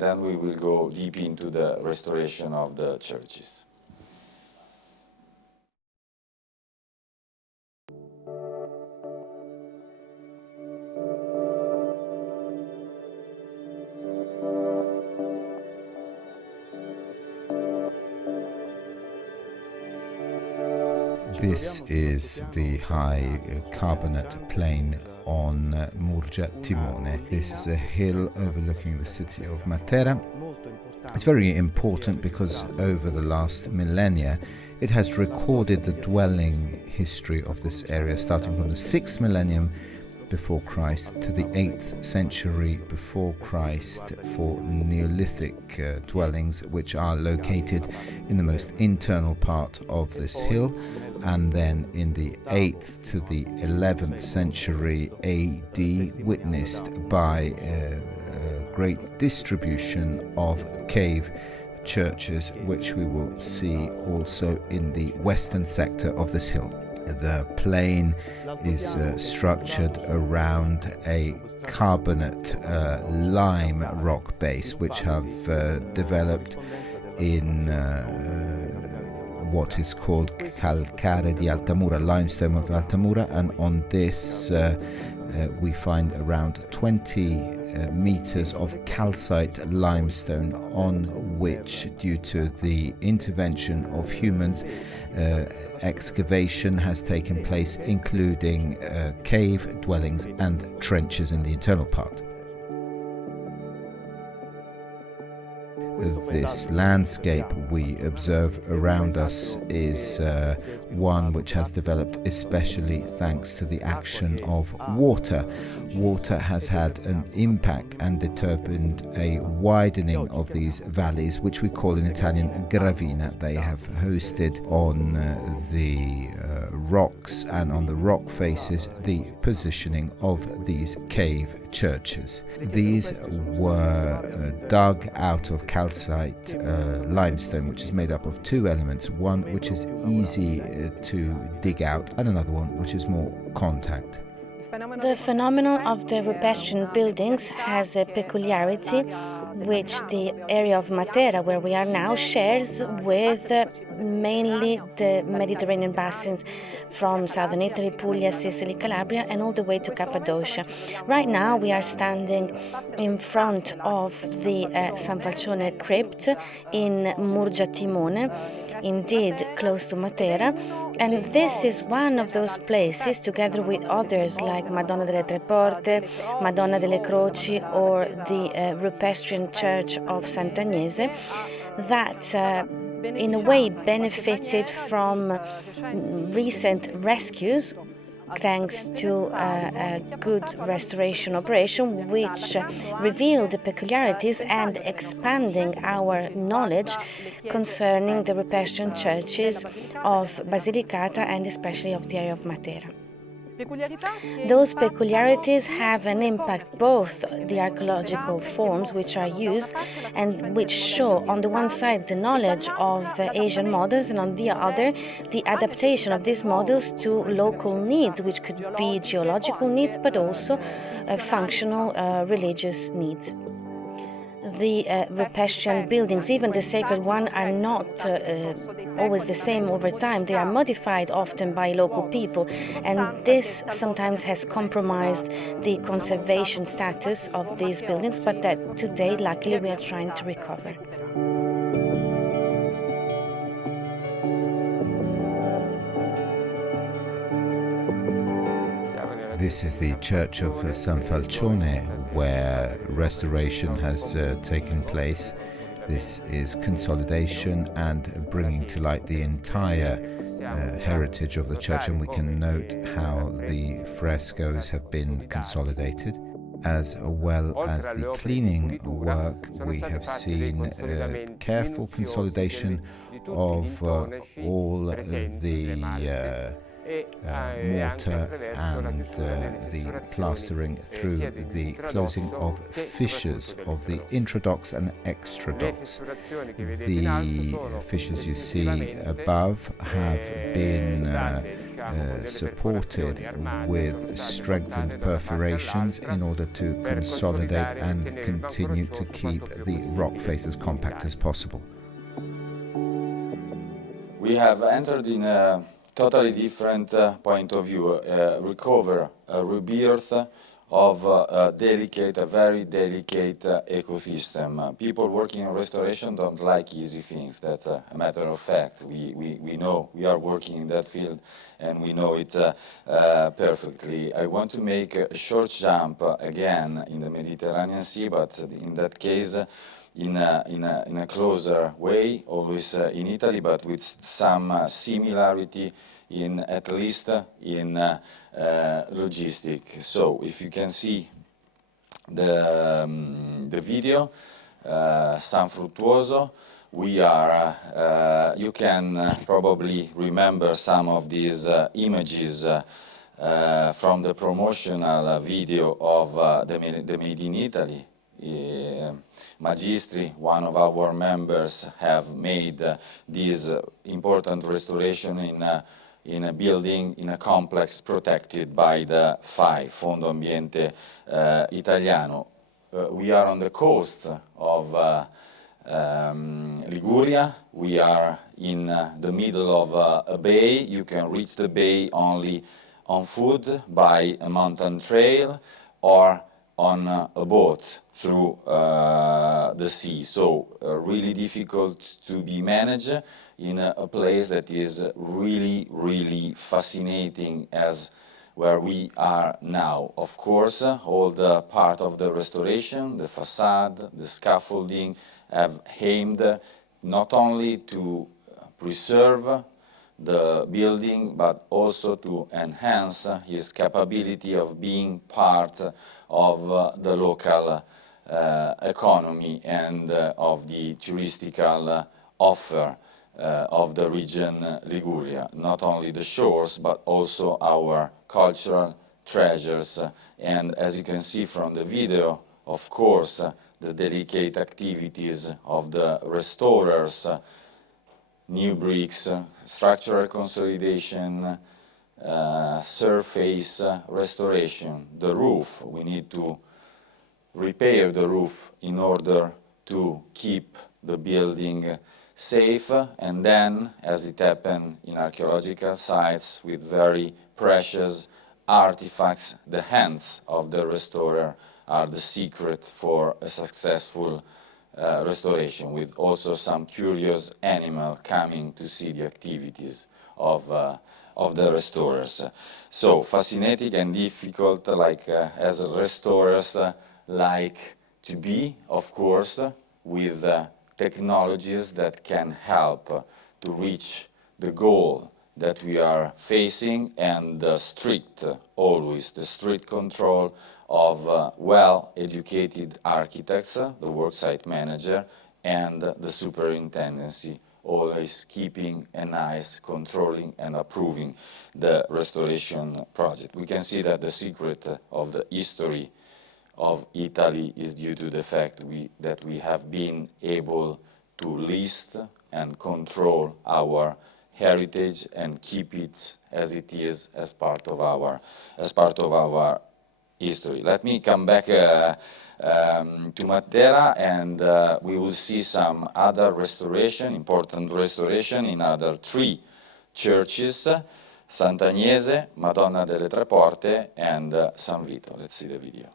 then we will go deep into the restoration of the churches. This is the high carbonate plain on Murgia Timone. This is a hill overlooking the city of Matera. It's very important because over the last millennia it has recorded the dwelling history of this area, starting from the 6th millennium before Christ to the 8th century before Christ for Neolithic dwellings, which are located in the most internal part of this hill, and then in the 8th to the 11th century AD witnessed by a great distribution of cave churches, which we will see also in the western sector of this hill. The plain is structured around a carbonate lime rock base, which have developed in what is called calcare di Altamura, limestone of Altamura, and on this we find around 20 meters of calcite limestone, on which, due to the intervention of humans, excavation has taken place, including cave dwellings and trenches in the internal part. this landscape we observe around us is one which has developed especially thanks to the action of water. Water has had an impact and determined a widening of these valleys, which we call in Italian gravina. They have hosted on the rocks and on the rock faces the positioning of these cave churches. These were dug out of calcite limestone, which is made up of two elements, one which is easy to dig out and another one which is more contact. The phenomenon of the Rupestриan buildings has a peculiarity which the area of Matera, where we are now, shares with mainly the Mediterranean basins from southern Italy, Puglia, Sicily, Calabria, and all the way to Cappadocia. Right now we are standing in front of the San Falcione crypt in Murgia Timone, indeed close to Matera, and this is one of those places, together with others like Madonna delle Tre Porte, Madonna delle Croci, or the Rupestриan Church of Santaniesa, that in a way benefited from recent rescues thanks to a good restoration operation which revealed the peculiarities and expanding our knowledge concerning the Rupestриan churches of Basilicata and especially of the area of Matera. Those peculiarities have an impact both the archaeological forms which are used and which show on the one side the knowledge of Asian models and on the other the adaptation of these models to local needs, which could be geological needs but also functional religious needs. The Rupestриan buildings, even the sacred one, are not always the same over time. They are modified often by local people, and this sometimes has compromised the conservation status of these buildings, but that today, luckily, we are trying to recover. This is the church of San Falcione, where restoration has taken place. This is consolidation and bringing to light the entire heritage of the church, and we can note how the frescoes have been consolidated. As well as the cleaning work, we have seen careful consolidation of all the mortar and the plastering through the closing of fissures of the intradox and extradox. The fissures you see above have been supported with strengthened perforations in order to consolidate and continue to keep the rock face as compact as possible. We have entered in a totally different point of view, recover, a rebirth of a very delicate ecosystem. People working in restoration don't like easy things. That's a matter of fact. We know, we are working in that field and we know it perfectly. I want to make a short jump again in the Mediterranean Sea, but in that case in a closer way, always in Italy, but with some similarity in at least in logistics. So if you can see the video, San Fruttuoso, we are, you can probably remember some of these images from the promotional video of the Made in Italy. Magistri, one of our members, have made this important restoration in a building, in a complex protected by the FAI, Fondo Ambiente Italiano. We are on the coast of Liguria. We are in the middle of a bay. You can reach the bay only on foot by a mountain trail or on a boat through the sea. So really difficult to be managed in a place that is really fascinating as where we are now. Of course, all the part of the restoration, the facade, the scaffolding, have aimed not only to preserve the building, but also to enhance his capability of being part of the local economy and of the touristical offer of the region Liguria. Not only the shores, but also our cultural treasures. And as you can see from the video, of course, the delicate activities of the restorers, new bricks, structural consolidation, surface restoration, the roof. We need to repair the roof in order to keep the building safe, and then, as it happened in archaeological sites, with very precious artifacts, the hands of the restorer are the secret for a successful restoration, with also some curious animal coming to see the activities of the restorers. So fascinating and difficult, like as restorers like to be, of course, with technologies that can help to reach the goal that we are facing, and the strict, always the strict control of well-educated architects, the worksite manager, and the superintendency, always keeping an eye, controlling and approving the restoration project. We can see that the secret of the history of Italy is due to the fact that we have been able to list and control our heritage and keep it as it is, as part of our history. Let me come back to Matera, and we will see some other restoration, important restoration in other 3 churches: Santaniesa, Madonna delle Tre Porte, and San Vito. Let's see the video.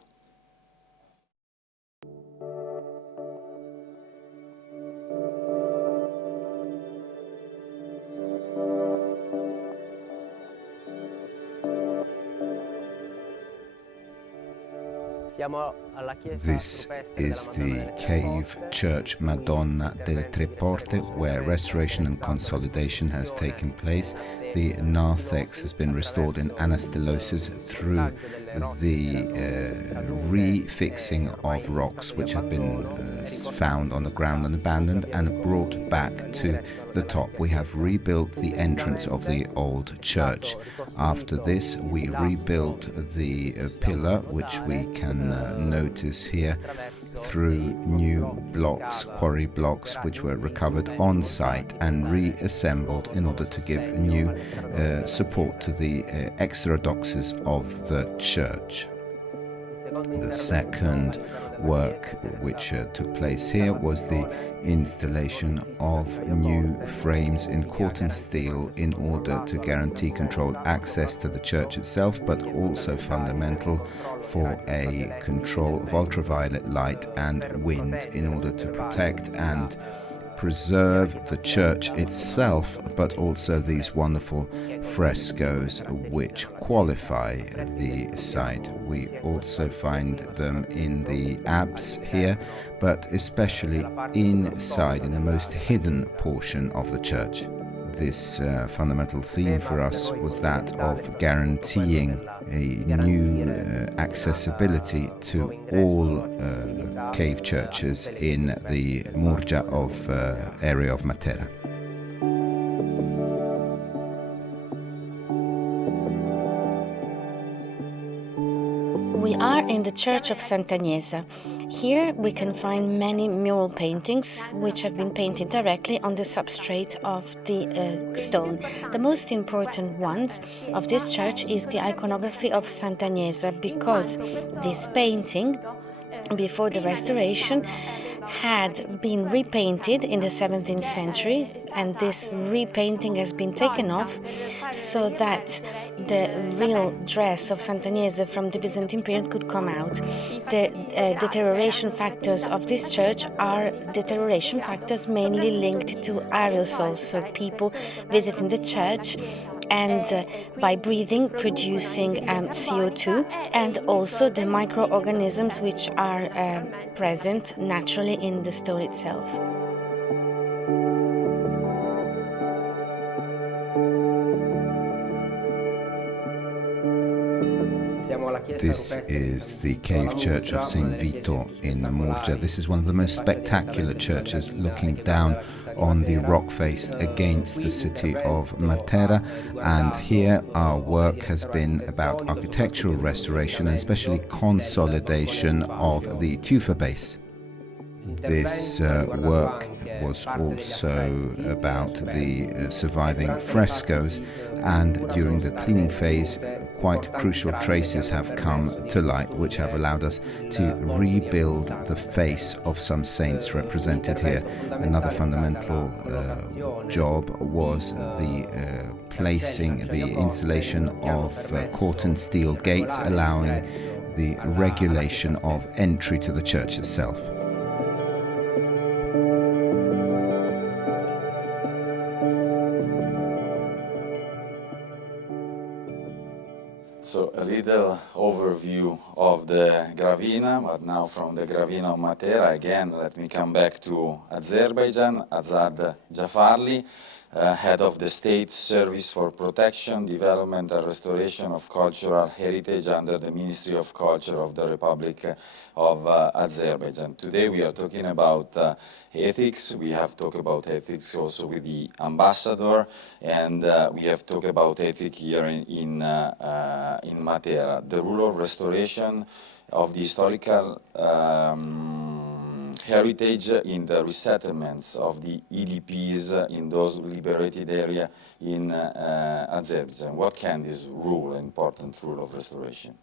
This is the cave church Madonna delle Tre Porte, where restoration and consolidation has taken place. The narthex has been restored in anastylosis through the refixing of rocks which had been found on the ground and abandoned and brought back to the top. We have rebuilt the entrance of the old church. After this, we rebuilt the pillar, which we can notice here, through new blocks, quarry blocks, which were recovered on site and reassembled in order to give a new support to the exodoxes of the church. The second work which took place here was the installation of new frames in corten steel in order to guarantee controlled access to the church itself, but also fundamental for a control of ultraviolet light and wind in order to protect and preserve the church itself, but also these wonderful frescoes which qualify the site. We also find them in the apse here, but especially inside, in the most hidden portion of the church. This fundamental theme for us was that of guaranteeing a new accessibility to all cave churches in the Murgia of area of Matera. We are in the church of Santaniesa. Here we can find many mural paintings which have been painted directly on the substrate of the stone. The most important one of this church is the iconography of Santaniesa, because this painting, before the restoration, had been repainted in the 17th century, and this repainting has been taken off so that the real dress of Santaniesa from the Byzantine period could come out. The deterioration factors of this church are deterioration factors mainly linked to aerosols, so people visiting the church and by breathing producing CO2, and also the microorganisms which are present naturally in the stone itself. This is the cave church of St. Vito in Murgia. This is one of the most spectacular churches, looking down on the rock face against the city of Matera. And here our work has been about architectural restoration and especially consolidation of the tufa base. This work was also about the surviving frescoes, and during the cleaning phase quite crucial traces have come to light which have allowed us to rebuild the face of some saints represented here. Another fundamental job was the placing, the installation of corten steel gates, allowing the regulation of entry to the church itself. So a little overview of the Gravina, but now from the Gravina of Matera, again, let me come back to Azerbaijan. Azad Jafarli, head of the State Service for Protection, Development and Restoration of Cultural Heritage under the Ministry of Culture of the Republic of Azerbaijan. Today we are talking about ethics. We have talked about ethics also with the ambassador, and we have talked about ethics here in Matera. The rule of restoration of the historical heritage in the resettlements of the EDPs in those liberated areas in Azerbaijan. What can this rule, important rule of restoration?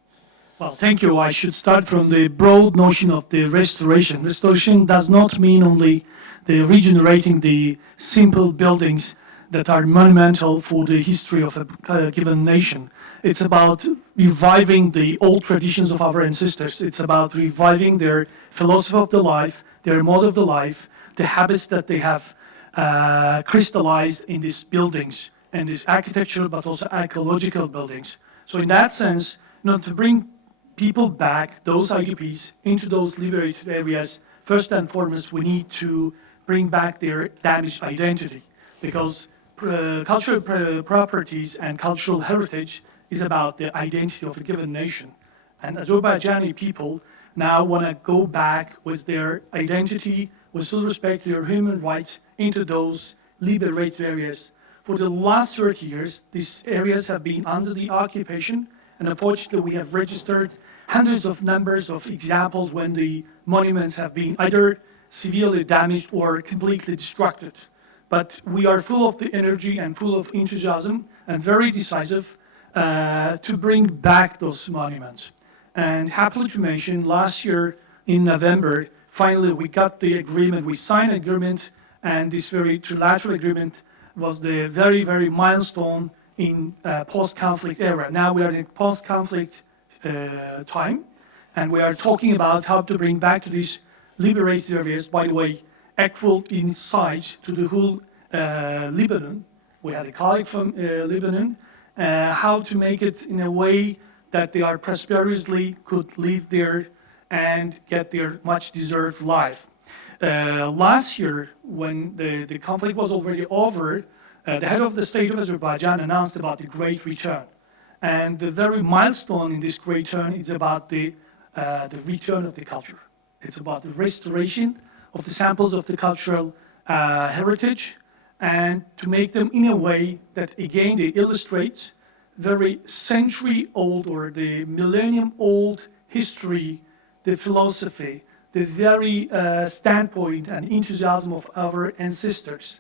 Well, thank you. I should start from the broad notion of the restoration. Restoration does not mean only the regenerating the simple buildings that are monumental for the history of a given nation. It's about reviving the old traditions of our ancestors. It's about reviving their philosophy of the life, their mode of the life, the habits that they have crystallized in these buildings, and these architectural but also ecological buildings. So in that sense, to bring people back, those IDPs, into those liberated areas, first and foremost, we need to bring back their damaged identity, because cultural properties and cultural heritage is about the identity of a given nation. And Azerbaijani people now want to go back with their identity, with full respect to their human rights, into those liberated areas. For the last 30 years, these areas have been under the occupation, and unfortunately we have registered hundreds of numbers of examples when the monuments have been either severely damaged or completely destructed. But we are full of the energy and full of enthusiasm and very decisive to bring back those monuments. And happily to mention, last year in November, finally we got the agreement, we signed an agreement, and this very trilateral agreement was the very, very milestone in post-conflict era. Now we are in post-conflict time, and we are talking about how to bring back to these liberated areas, by the way, equal in size to the whole Lebanon. We had a colleague from Lebanon, how to make it in a way that they are prosperously could live there and get their much deserved life. Last year, when the conflict was already over, the head of the state of Azerbaijan announced about the Great Return. And the very milestone in this Great Return is about the return of the culture. It's about the restoration of the samples of the cultural heritage, and to make them in a way that, again, they illustrate very century-old or the millennium-old history, the philosophy, the very standpoint and enthusiasm of our ancestors.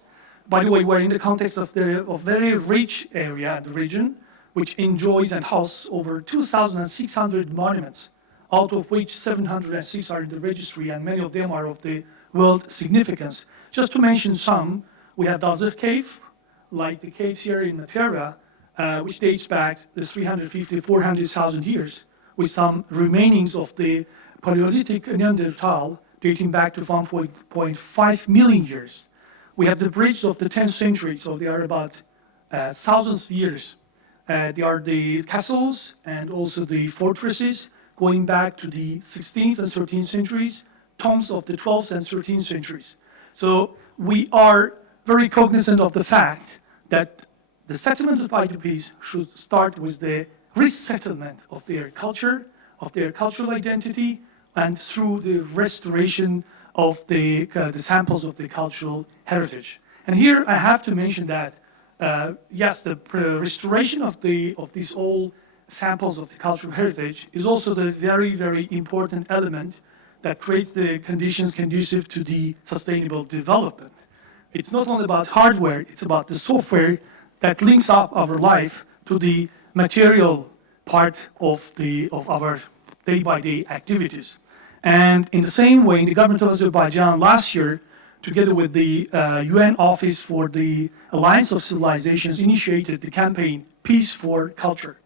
By the way, we're in the context of a very rich area, the region, which enjoys and houses over 2,600 monuments, out of which 706 are in the registry, and many of them are of the world significance. Just to mention some, we have the Azır Cave, like the caves here in Matera, which dates back to 350, 400,000 years, with some remainings of the Paleolithic Neanderthal dating back to 1.5 million years. We have the bridges of the 10th century, so they are about thousands of years They are the castles and also the fortresses going back to the 16th and 13th centuries, tombs of the 12th and 13th centuries. So we are very cognizant of the fact that the settlement of IDPs should start with the resettlement of their culture, of their cultural identity, and through the restoration of the samples of the cultural heritage. And here I have to mention that, yes, the restoration of these old samples of the cultural heritage is also the very, very important element that creates the conditions conducive to the sustainable development. It's not only about hardware, it's about the software that links up our life to the material part of our day-by-day activities. And in the same way, the government of Azerbaijan last year, together with the UN Office for the Alliance of Civilizations, initiated the campaign Peace for Culture.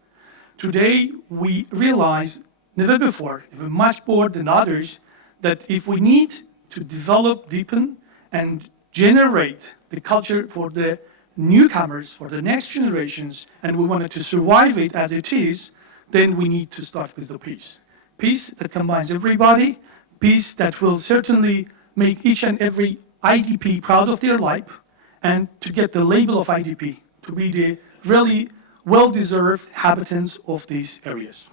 Today, we realize, never before, even much more than others, that if we need to develop, deepen, and generate the culture for the newcomers, for the next generations, and we wanted to survive it as it is, then we need to start with the peace. Peace that combines everybody, peace that will certainly make each and every IDP proud of their life, and to get the label of IDP, to be the really well-deserved inhabitants of these areas.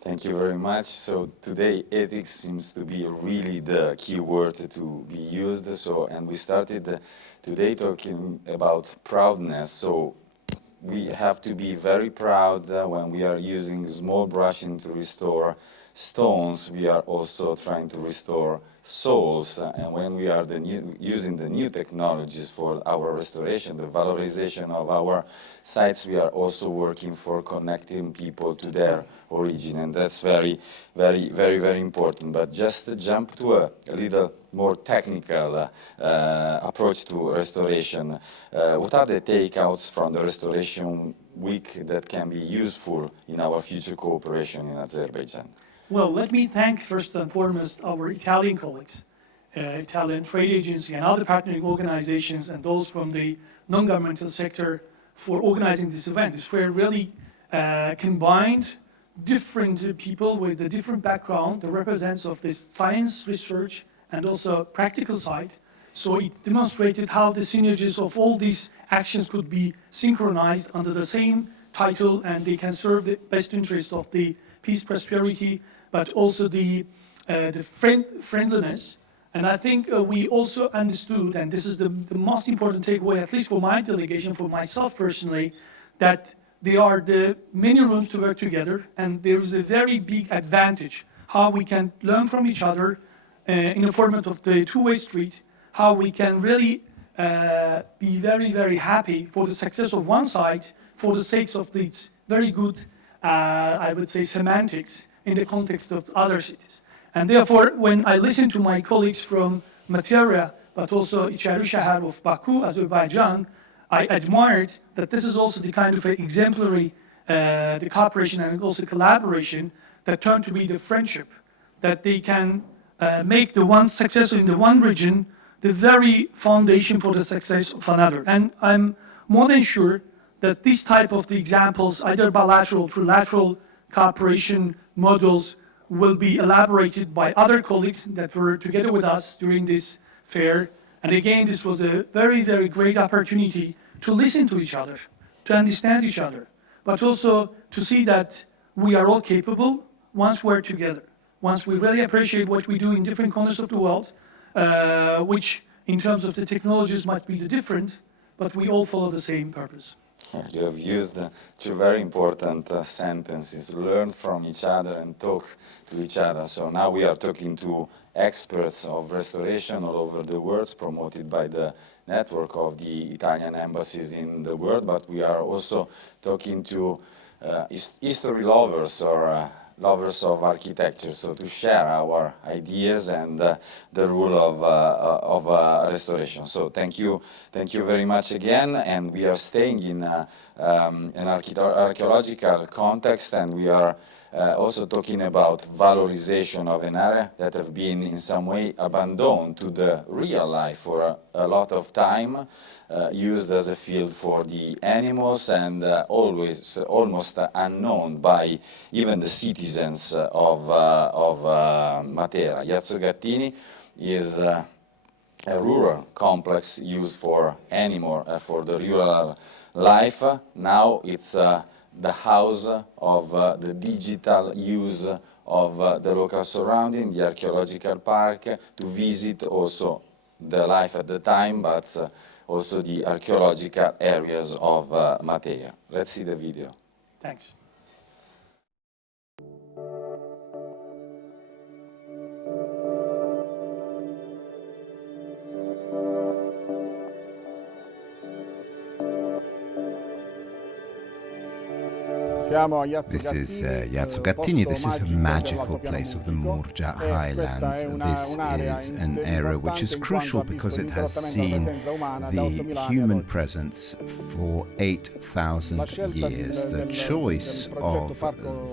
Thank you very much. So today ethics seems to be really the key word to be used. And we started today talking about proudness. So we have to be very proud when we are using small brushing to restore stones. We are also trying to restore souls, and when we are using the new technologies for our restoration, the valorization of our sites, we are also working for connecting people to their origin, and that's very, very, very, very important. But just to jump to a little more technical approach to restoration, what are the takeouts from the Restoration Week that can be useful in our future cooperation in Azerbaijan? Well, let me thank first and foremost our Italian colleagues, Italian trade agency and other partnering organizations and those from the non-governmental sector for organizing this event. It's where really combined different people with a different background that represents of this science research and also practical side. So it demonstrated how the synergies of all these actions could be synchronized under the same title, and they can serve the best interest of the peace, prosperity, but also the friendliness. And I think we also understood, and this is the most important takeaway, at least for my delegation, for myself personally, that there are the many rooms to work together, and there is a very big advantage how we can learn from each other in the format of the two-way street, how we can really be very, very happy for the success of one side for the sake of its very good I would say, semantics in the context of other cities. And therefore, when I listen to my colleagues from Matera, but also İçeri Şehir of Baku, Azerbaijan, I admired that this is also the kind of exemplary the cooperation and also collaboration that turned to be the friendship, that they can make the one success in the one region the very foundation for the success of another. And I'm more than sure that this type of the examples, either bilateral, trilateral cooperation models, will be elaborated by other colleagues that were together with us during this fair. And again, this was a very, very great opportunity to listen to each other, to understand each other, but also to see that we are all capable once we're together, once we really appreciate what we do in different corners of the world, which in terms of the technologies might be the different, but we all follow the same purpose. You have used two very important sentences, learn from each other and talk to each other. So now we are talking to experts of restoration all over the world, promoted by the network of the Italian embassies in the world, but we are also talking to history lovers or lovers of architecture, so to share our ideas and the rule of restoration. So thank you very much again, and we are staying in an archaeological context, and we are also talking about valorization of an area that have been in some way abandoned to the real life for a lot of time, used as a field for the animals, and always almost unknown by even the citizens of Matera. Iazzo Gattini is a rural complex used for for the rural life. Now it's the house of the digital use of the local surrounding, the archaeological park, to visit also the life at the time, but also the archaeological areas of Matera. Let's see the video. Thanks. This is Iazzo Gattini. This is a magical place of the Murgia Highlands. This is an area which is crucial because it has seen the human presence for 8,000 years. The choice of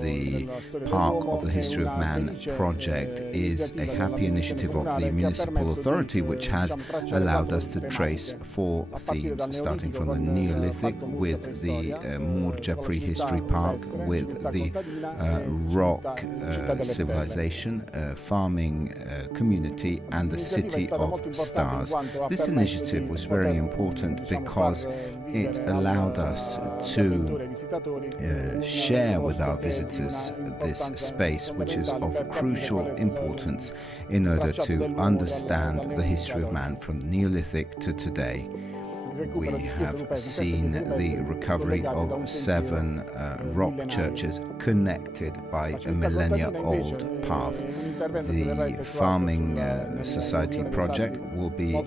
the Park of the History of Man project is a happy initiative of the municipal authority, which has allowed us to trace 4 themes, starting from the Neolithic with the Murgia prehistory park, with the rock civilization, farming community, and the City of Stars. This initiative was very important because it allowed us to share with our visitors this space, which is of crucial importance in order to understand the history of man from Neolithic to today. We have seen the recovery of 7 rock churches connected by a millennia-old path. The farming society project will be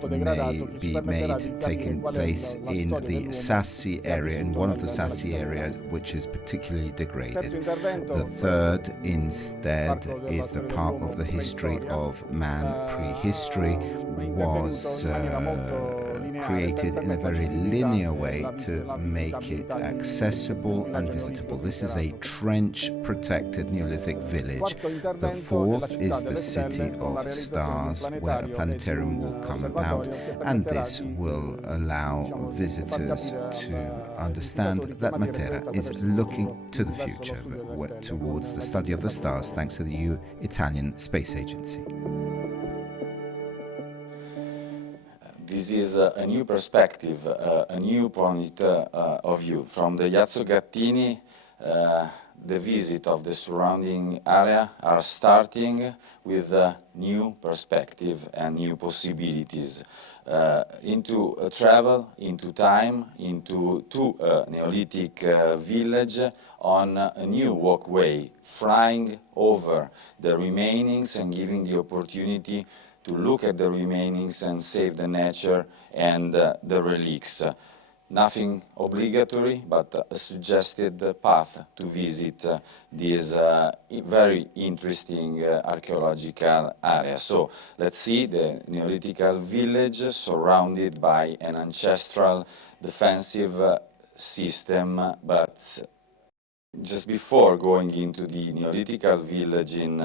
taking place in the Sassi area, in one of the Sassi areas, which is particularly degraded. The third, instead, is the Park of the History of Man prehistory, was created in a very linear way to make it accessible and visitable. This is a trench-protected Neolithic village. The fourth is the City of Stars, where a planetarium will come about, and this will allow visitors to understand that Matera is looking to the future, towards the study of the stars, thanks to the Italian Space Agency. This is a new perspective, a new point of view. From the Iazzo Gattini, the visit of the surrounding area are starting with a new perspective and new possibilities into travel, into time, into Neolithic village on a new walkway, flying over the remainings and giving the opportunity to look at the remainings and save the nature and the relics. Nothing obligatory, but a suggested path to visit this very interesting archaeological area. So let's see the Neolithic village surrounded by an ancestral defensive system, but just before going into the Neolithic village in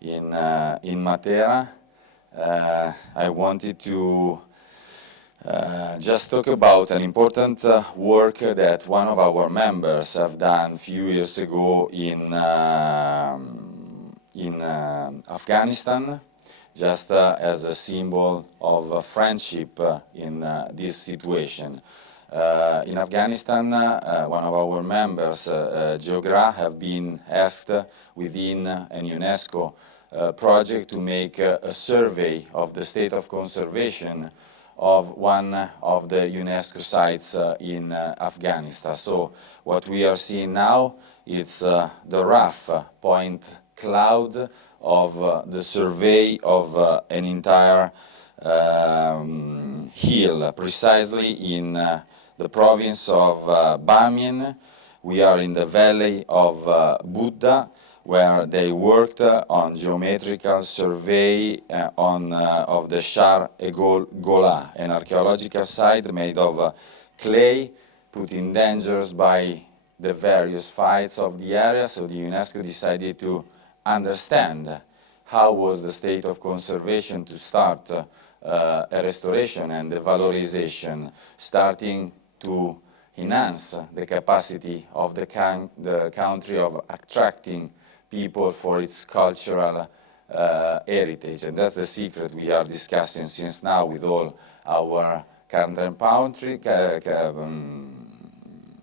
Matera, I wanted to just talk about an important work that one of our members have done a few years ago in Afghanistan, just as a symbol of friendship in this situation. In Afghanistan, one of our members, Geogra, have been asked within an UNESCO project to make a survey of the state of conservation of one of the UNESCO sites in Afghanistan. So what we are seeing now is the rough point cloud of the survey of an entire hill, precisely in the province of Bamyan. We are in the valley of Buddha, where they worked on geometrical survey of the Shar-e Gola, an archaeological site made of clay put in danger by the various fights of the area, so the UNESCO decided to understand how was the state of conservation to start a restoration and the valorization, starting to enhance the capacity of the country of attracting people for its cultural heritage. And that's the secret we are discussing since now with all our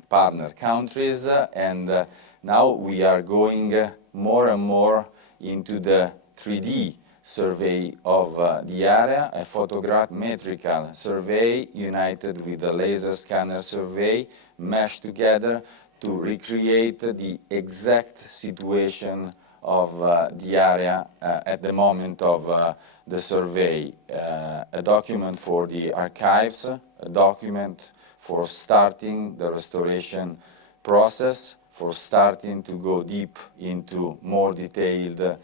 partner countries, and now we are going more and more into the 3D survey of the area, a photogrammetrical survey united with a laser scanner survey, meshed together to recreate the exact situation of the area at the moment of the survey. A document for the archives, a document for starting the restoration process, for starting to go deep into more detailed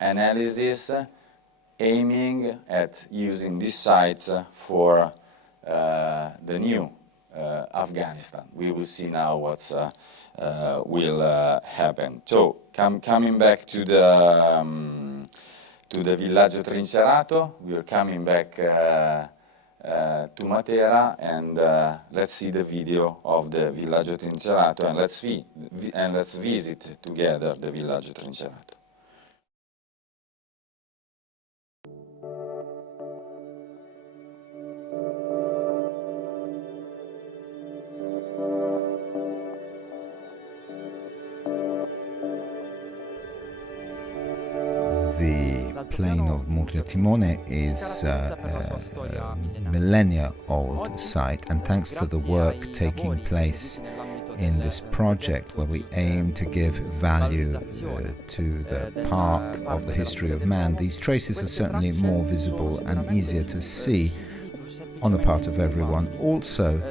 analysis, aiming at using these sites for the new Afghanistan. We will see now what will happen. So, coming back to the villaggio trincerato, we are coming back to Matera, and let's see the video of the villaggio trincerato, and let's visit together the villaggio trincerato. The plain of Murgetimone is a millennia-old site, and thanks to the work taking place in this project, where we aim to give value to the park of the history of man, these traces are certainly more visible and easier to see on the part of everyone. Also,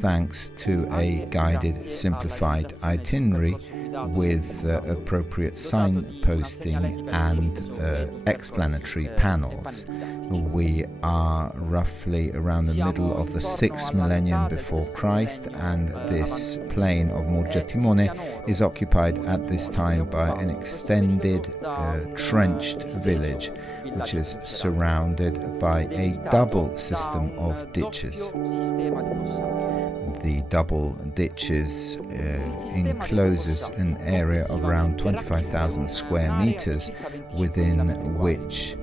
thanks to a guided, simplified itinerary with appropriate signposting and explanatory panels. We are roughly around the middle of the 6th millennium before Christ, and this plain of Murgetimone is occupied at this time by an extended trenched village, which is surrounded by a double system of ditches. The double ditches encloses an area of around 25,000 square meters, within which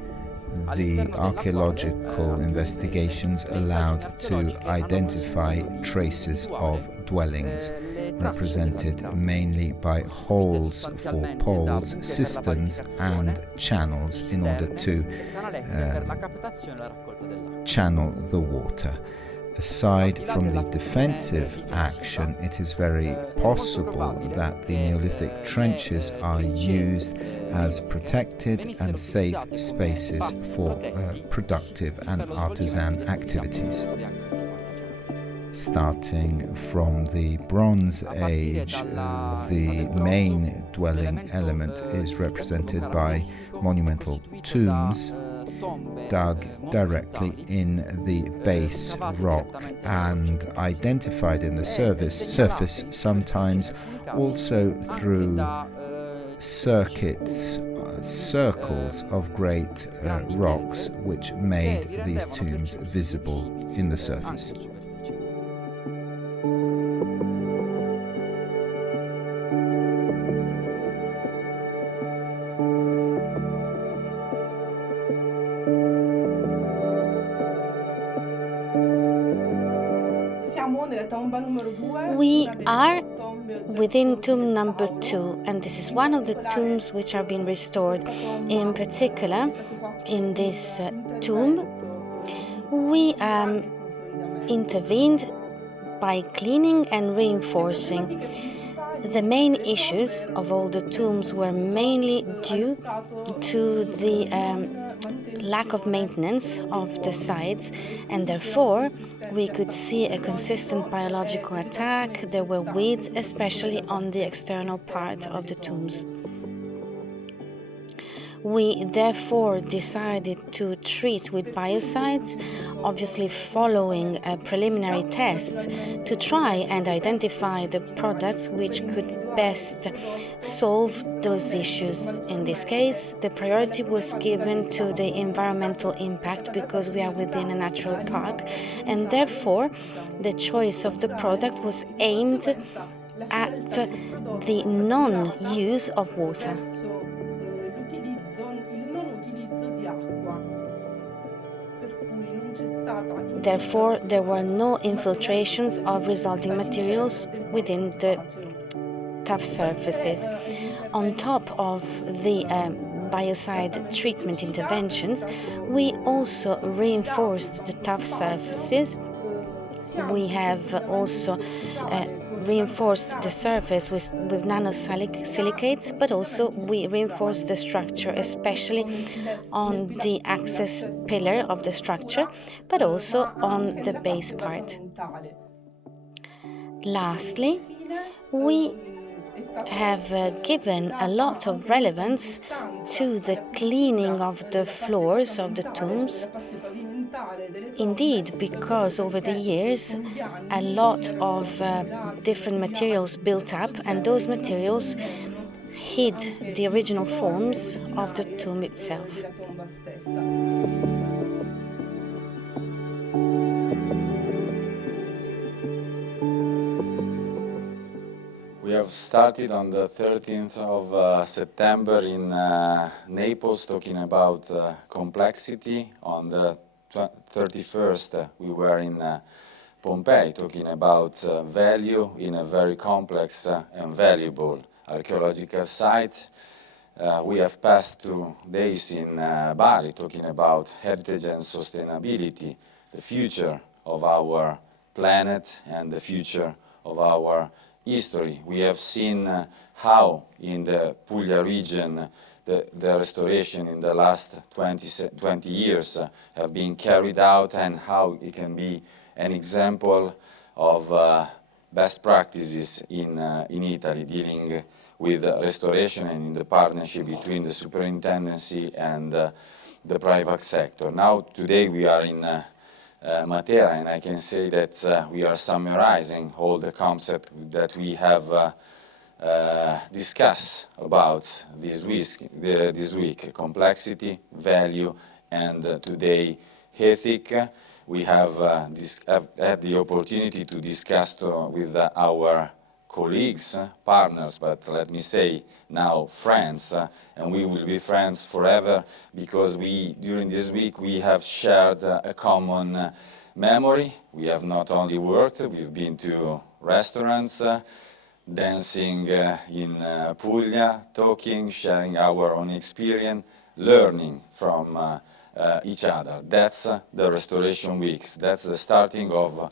the archaeological investigations allowed to identify traces of dwellings, represented mainly by holes for poles, cisterns and channels in order to channel the water. Aside from the defensive action, it is very possible that the Neolithic trenches are used as protected and safe spaces for productive and artisan activities. Starting from the Bronze Age, the main dwelling element is represented by monumental tombs dug directly in the base rock and identified in the surface, sometimes also through circles of great rocks which made these tombs visible in the surface. We are within tomb number 2, and this is one of the tombs which are being restored. In particular, in this tomb, we intervened by cleaning and reinforcing. The main issues of all the tombs were mainly due to the lack of maintenance of the sites, and therefore we could see a consistent biological attack. There were weeds, especially on the external part of the tombs. We therefore decided to treat with biocides, obviously following preliminary tests to try and identify the products which could best solve those issues. In this case, the priority was given to the environmental impact because we are within a natural park, and therefore the choice of the product was aimed at the non-use of water. Therefore, there were no infiltrations of resulting materials within the tough surfaces. On top of the biocide treatment interventions, we also reinforced the tough surfaces. We have also reinforced the surface with nanosilicates, but also we reinforced the structure, especially on the access pillar of the structure, but also on the base part. Lastly, we have given a lot of relevance to the cleaning of the floors of the tombs. Indeed, because over the years a lot of different materials built up, and those materials hid the original forms of the tomb itself. We have started on the 13th of September in Naples talking about complexity. On the 31st we were in Pompeii talking about value in a very complex and valuable archaeological site. We have passed 2 days in Bari talking about heritage and sustainability, the future of our planet and the future of our history. We have seen how in the Puglia region the restoration in the last 20 years have been carried out, and how it can be an example of best practices in Italy dealing with restoration and in the partnership between the superintendency and the private sector. Now today we are in Matera, and I can say that we are summarizing all the concepts that we have discussed about this week, complexity, value, and today ethic. We have had the opportunity to discuss with our colleagues, partners, but let me say now friends, and we will be friends forever, because during this week we have shared a common memory. We have not only worked, we've been to restaurants, dancing in Puglia, talking, sharing our own experience, learning from each other. That's the Restoration Weeks. That's the starting of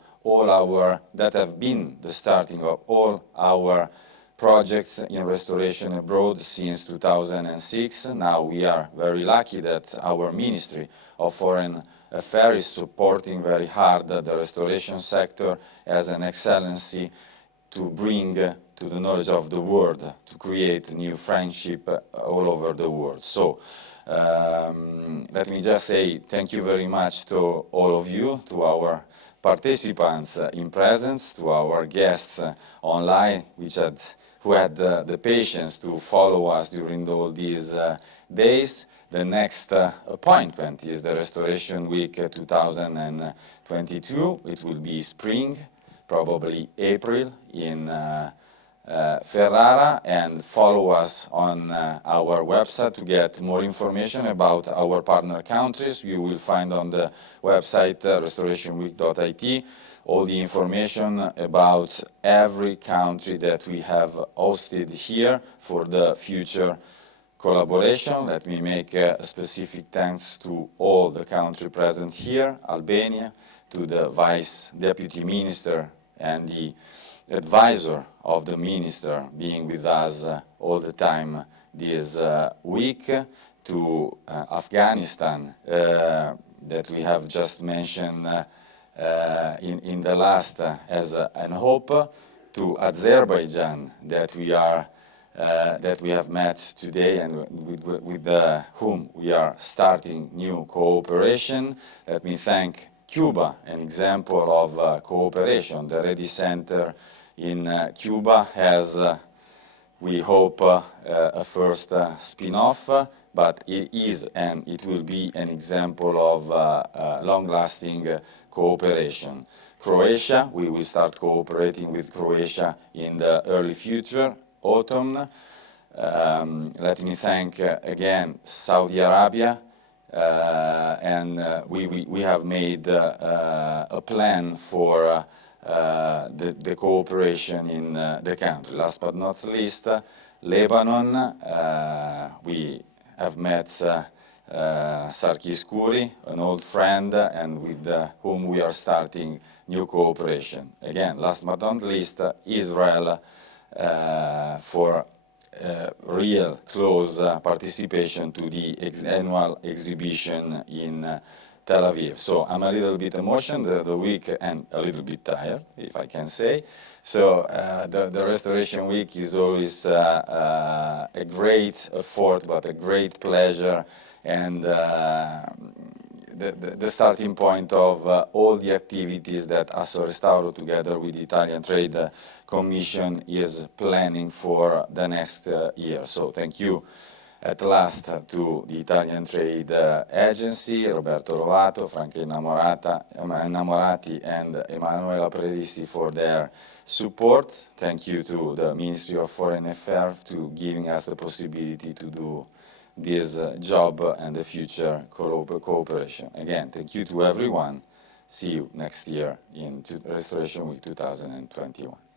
that have been the starting of all our projects in restoration abroad since 2006. Now we are very lucky that our Ministry of Foreign Affairs is supporting very hard the restoration sector as an excellency to bring to the knowledge of the world, to create new friendship all over the world. So let me just say thank you very much to all of you, to our participants in presence, to our guests online, who had the patience to follow us during all these days. The next appointment is the Restoration Week 2022. It will be spring, probably April, in Ferrara, and follow us on our website to get more information about our partner countries. You will find on the website restorationweek.it all the information about every country that we have hosted here for the future collaboration. Let me make a specific thanks to all the countries present here, Albania, to the Vice Deputy Minister and the advisor of the minister being with us all the time this week, to Afghanistan that we have just mentioned in the last as an hope, to Azerbaijan that we are that we have met today and with whom we are starting new cooperation. Let me thank Cuba, an example of cooperation. The Ready Center in Cuba has, we hope, a first spin-off, but it is and it will be an example of long-lasting cooperation. Croatia, we will start cooperating with Croatia in the early future, autumn. Let me thank again Saudi Arabia, and we have made a plan for the cooperation in the country. Last but not least, Lebanon. We have met Sarkis Kouri, an old friend, and with whom we are starting new cooperation. Again, last but not least, Israel, for real close participation to the annual exhibition in Tel Aviv. So I'm a little bit emotional the week and a little bit tired, if I can say. So the Restoration Week is always a great effort, but a great pleasure, and the starting point of all the activities that Asso Restauro, together with the Italian Trade Commission, is planning for the next year. So thank you at last to the Italian Trade Agency, Roberto Rovato, Franca Innamorati, and Emanuela Preristi for their support. Thank you to the Ministry of Foreign Affairs to giving us the possibility to do this job and the future cooperation. Again, thank you to everyone. See you next year in Restoration Week 2021.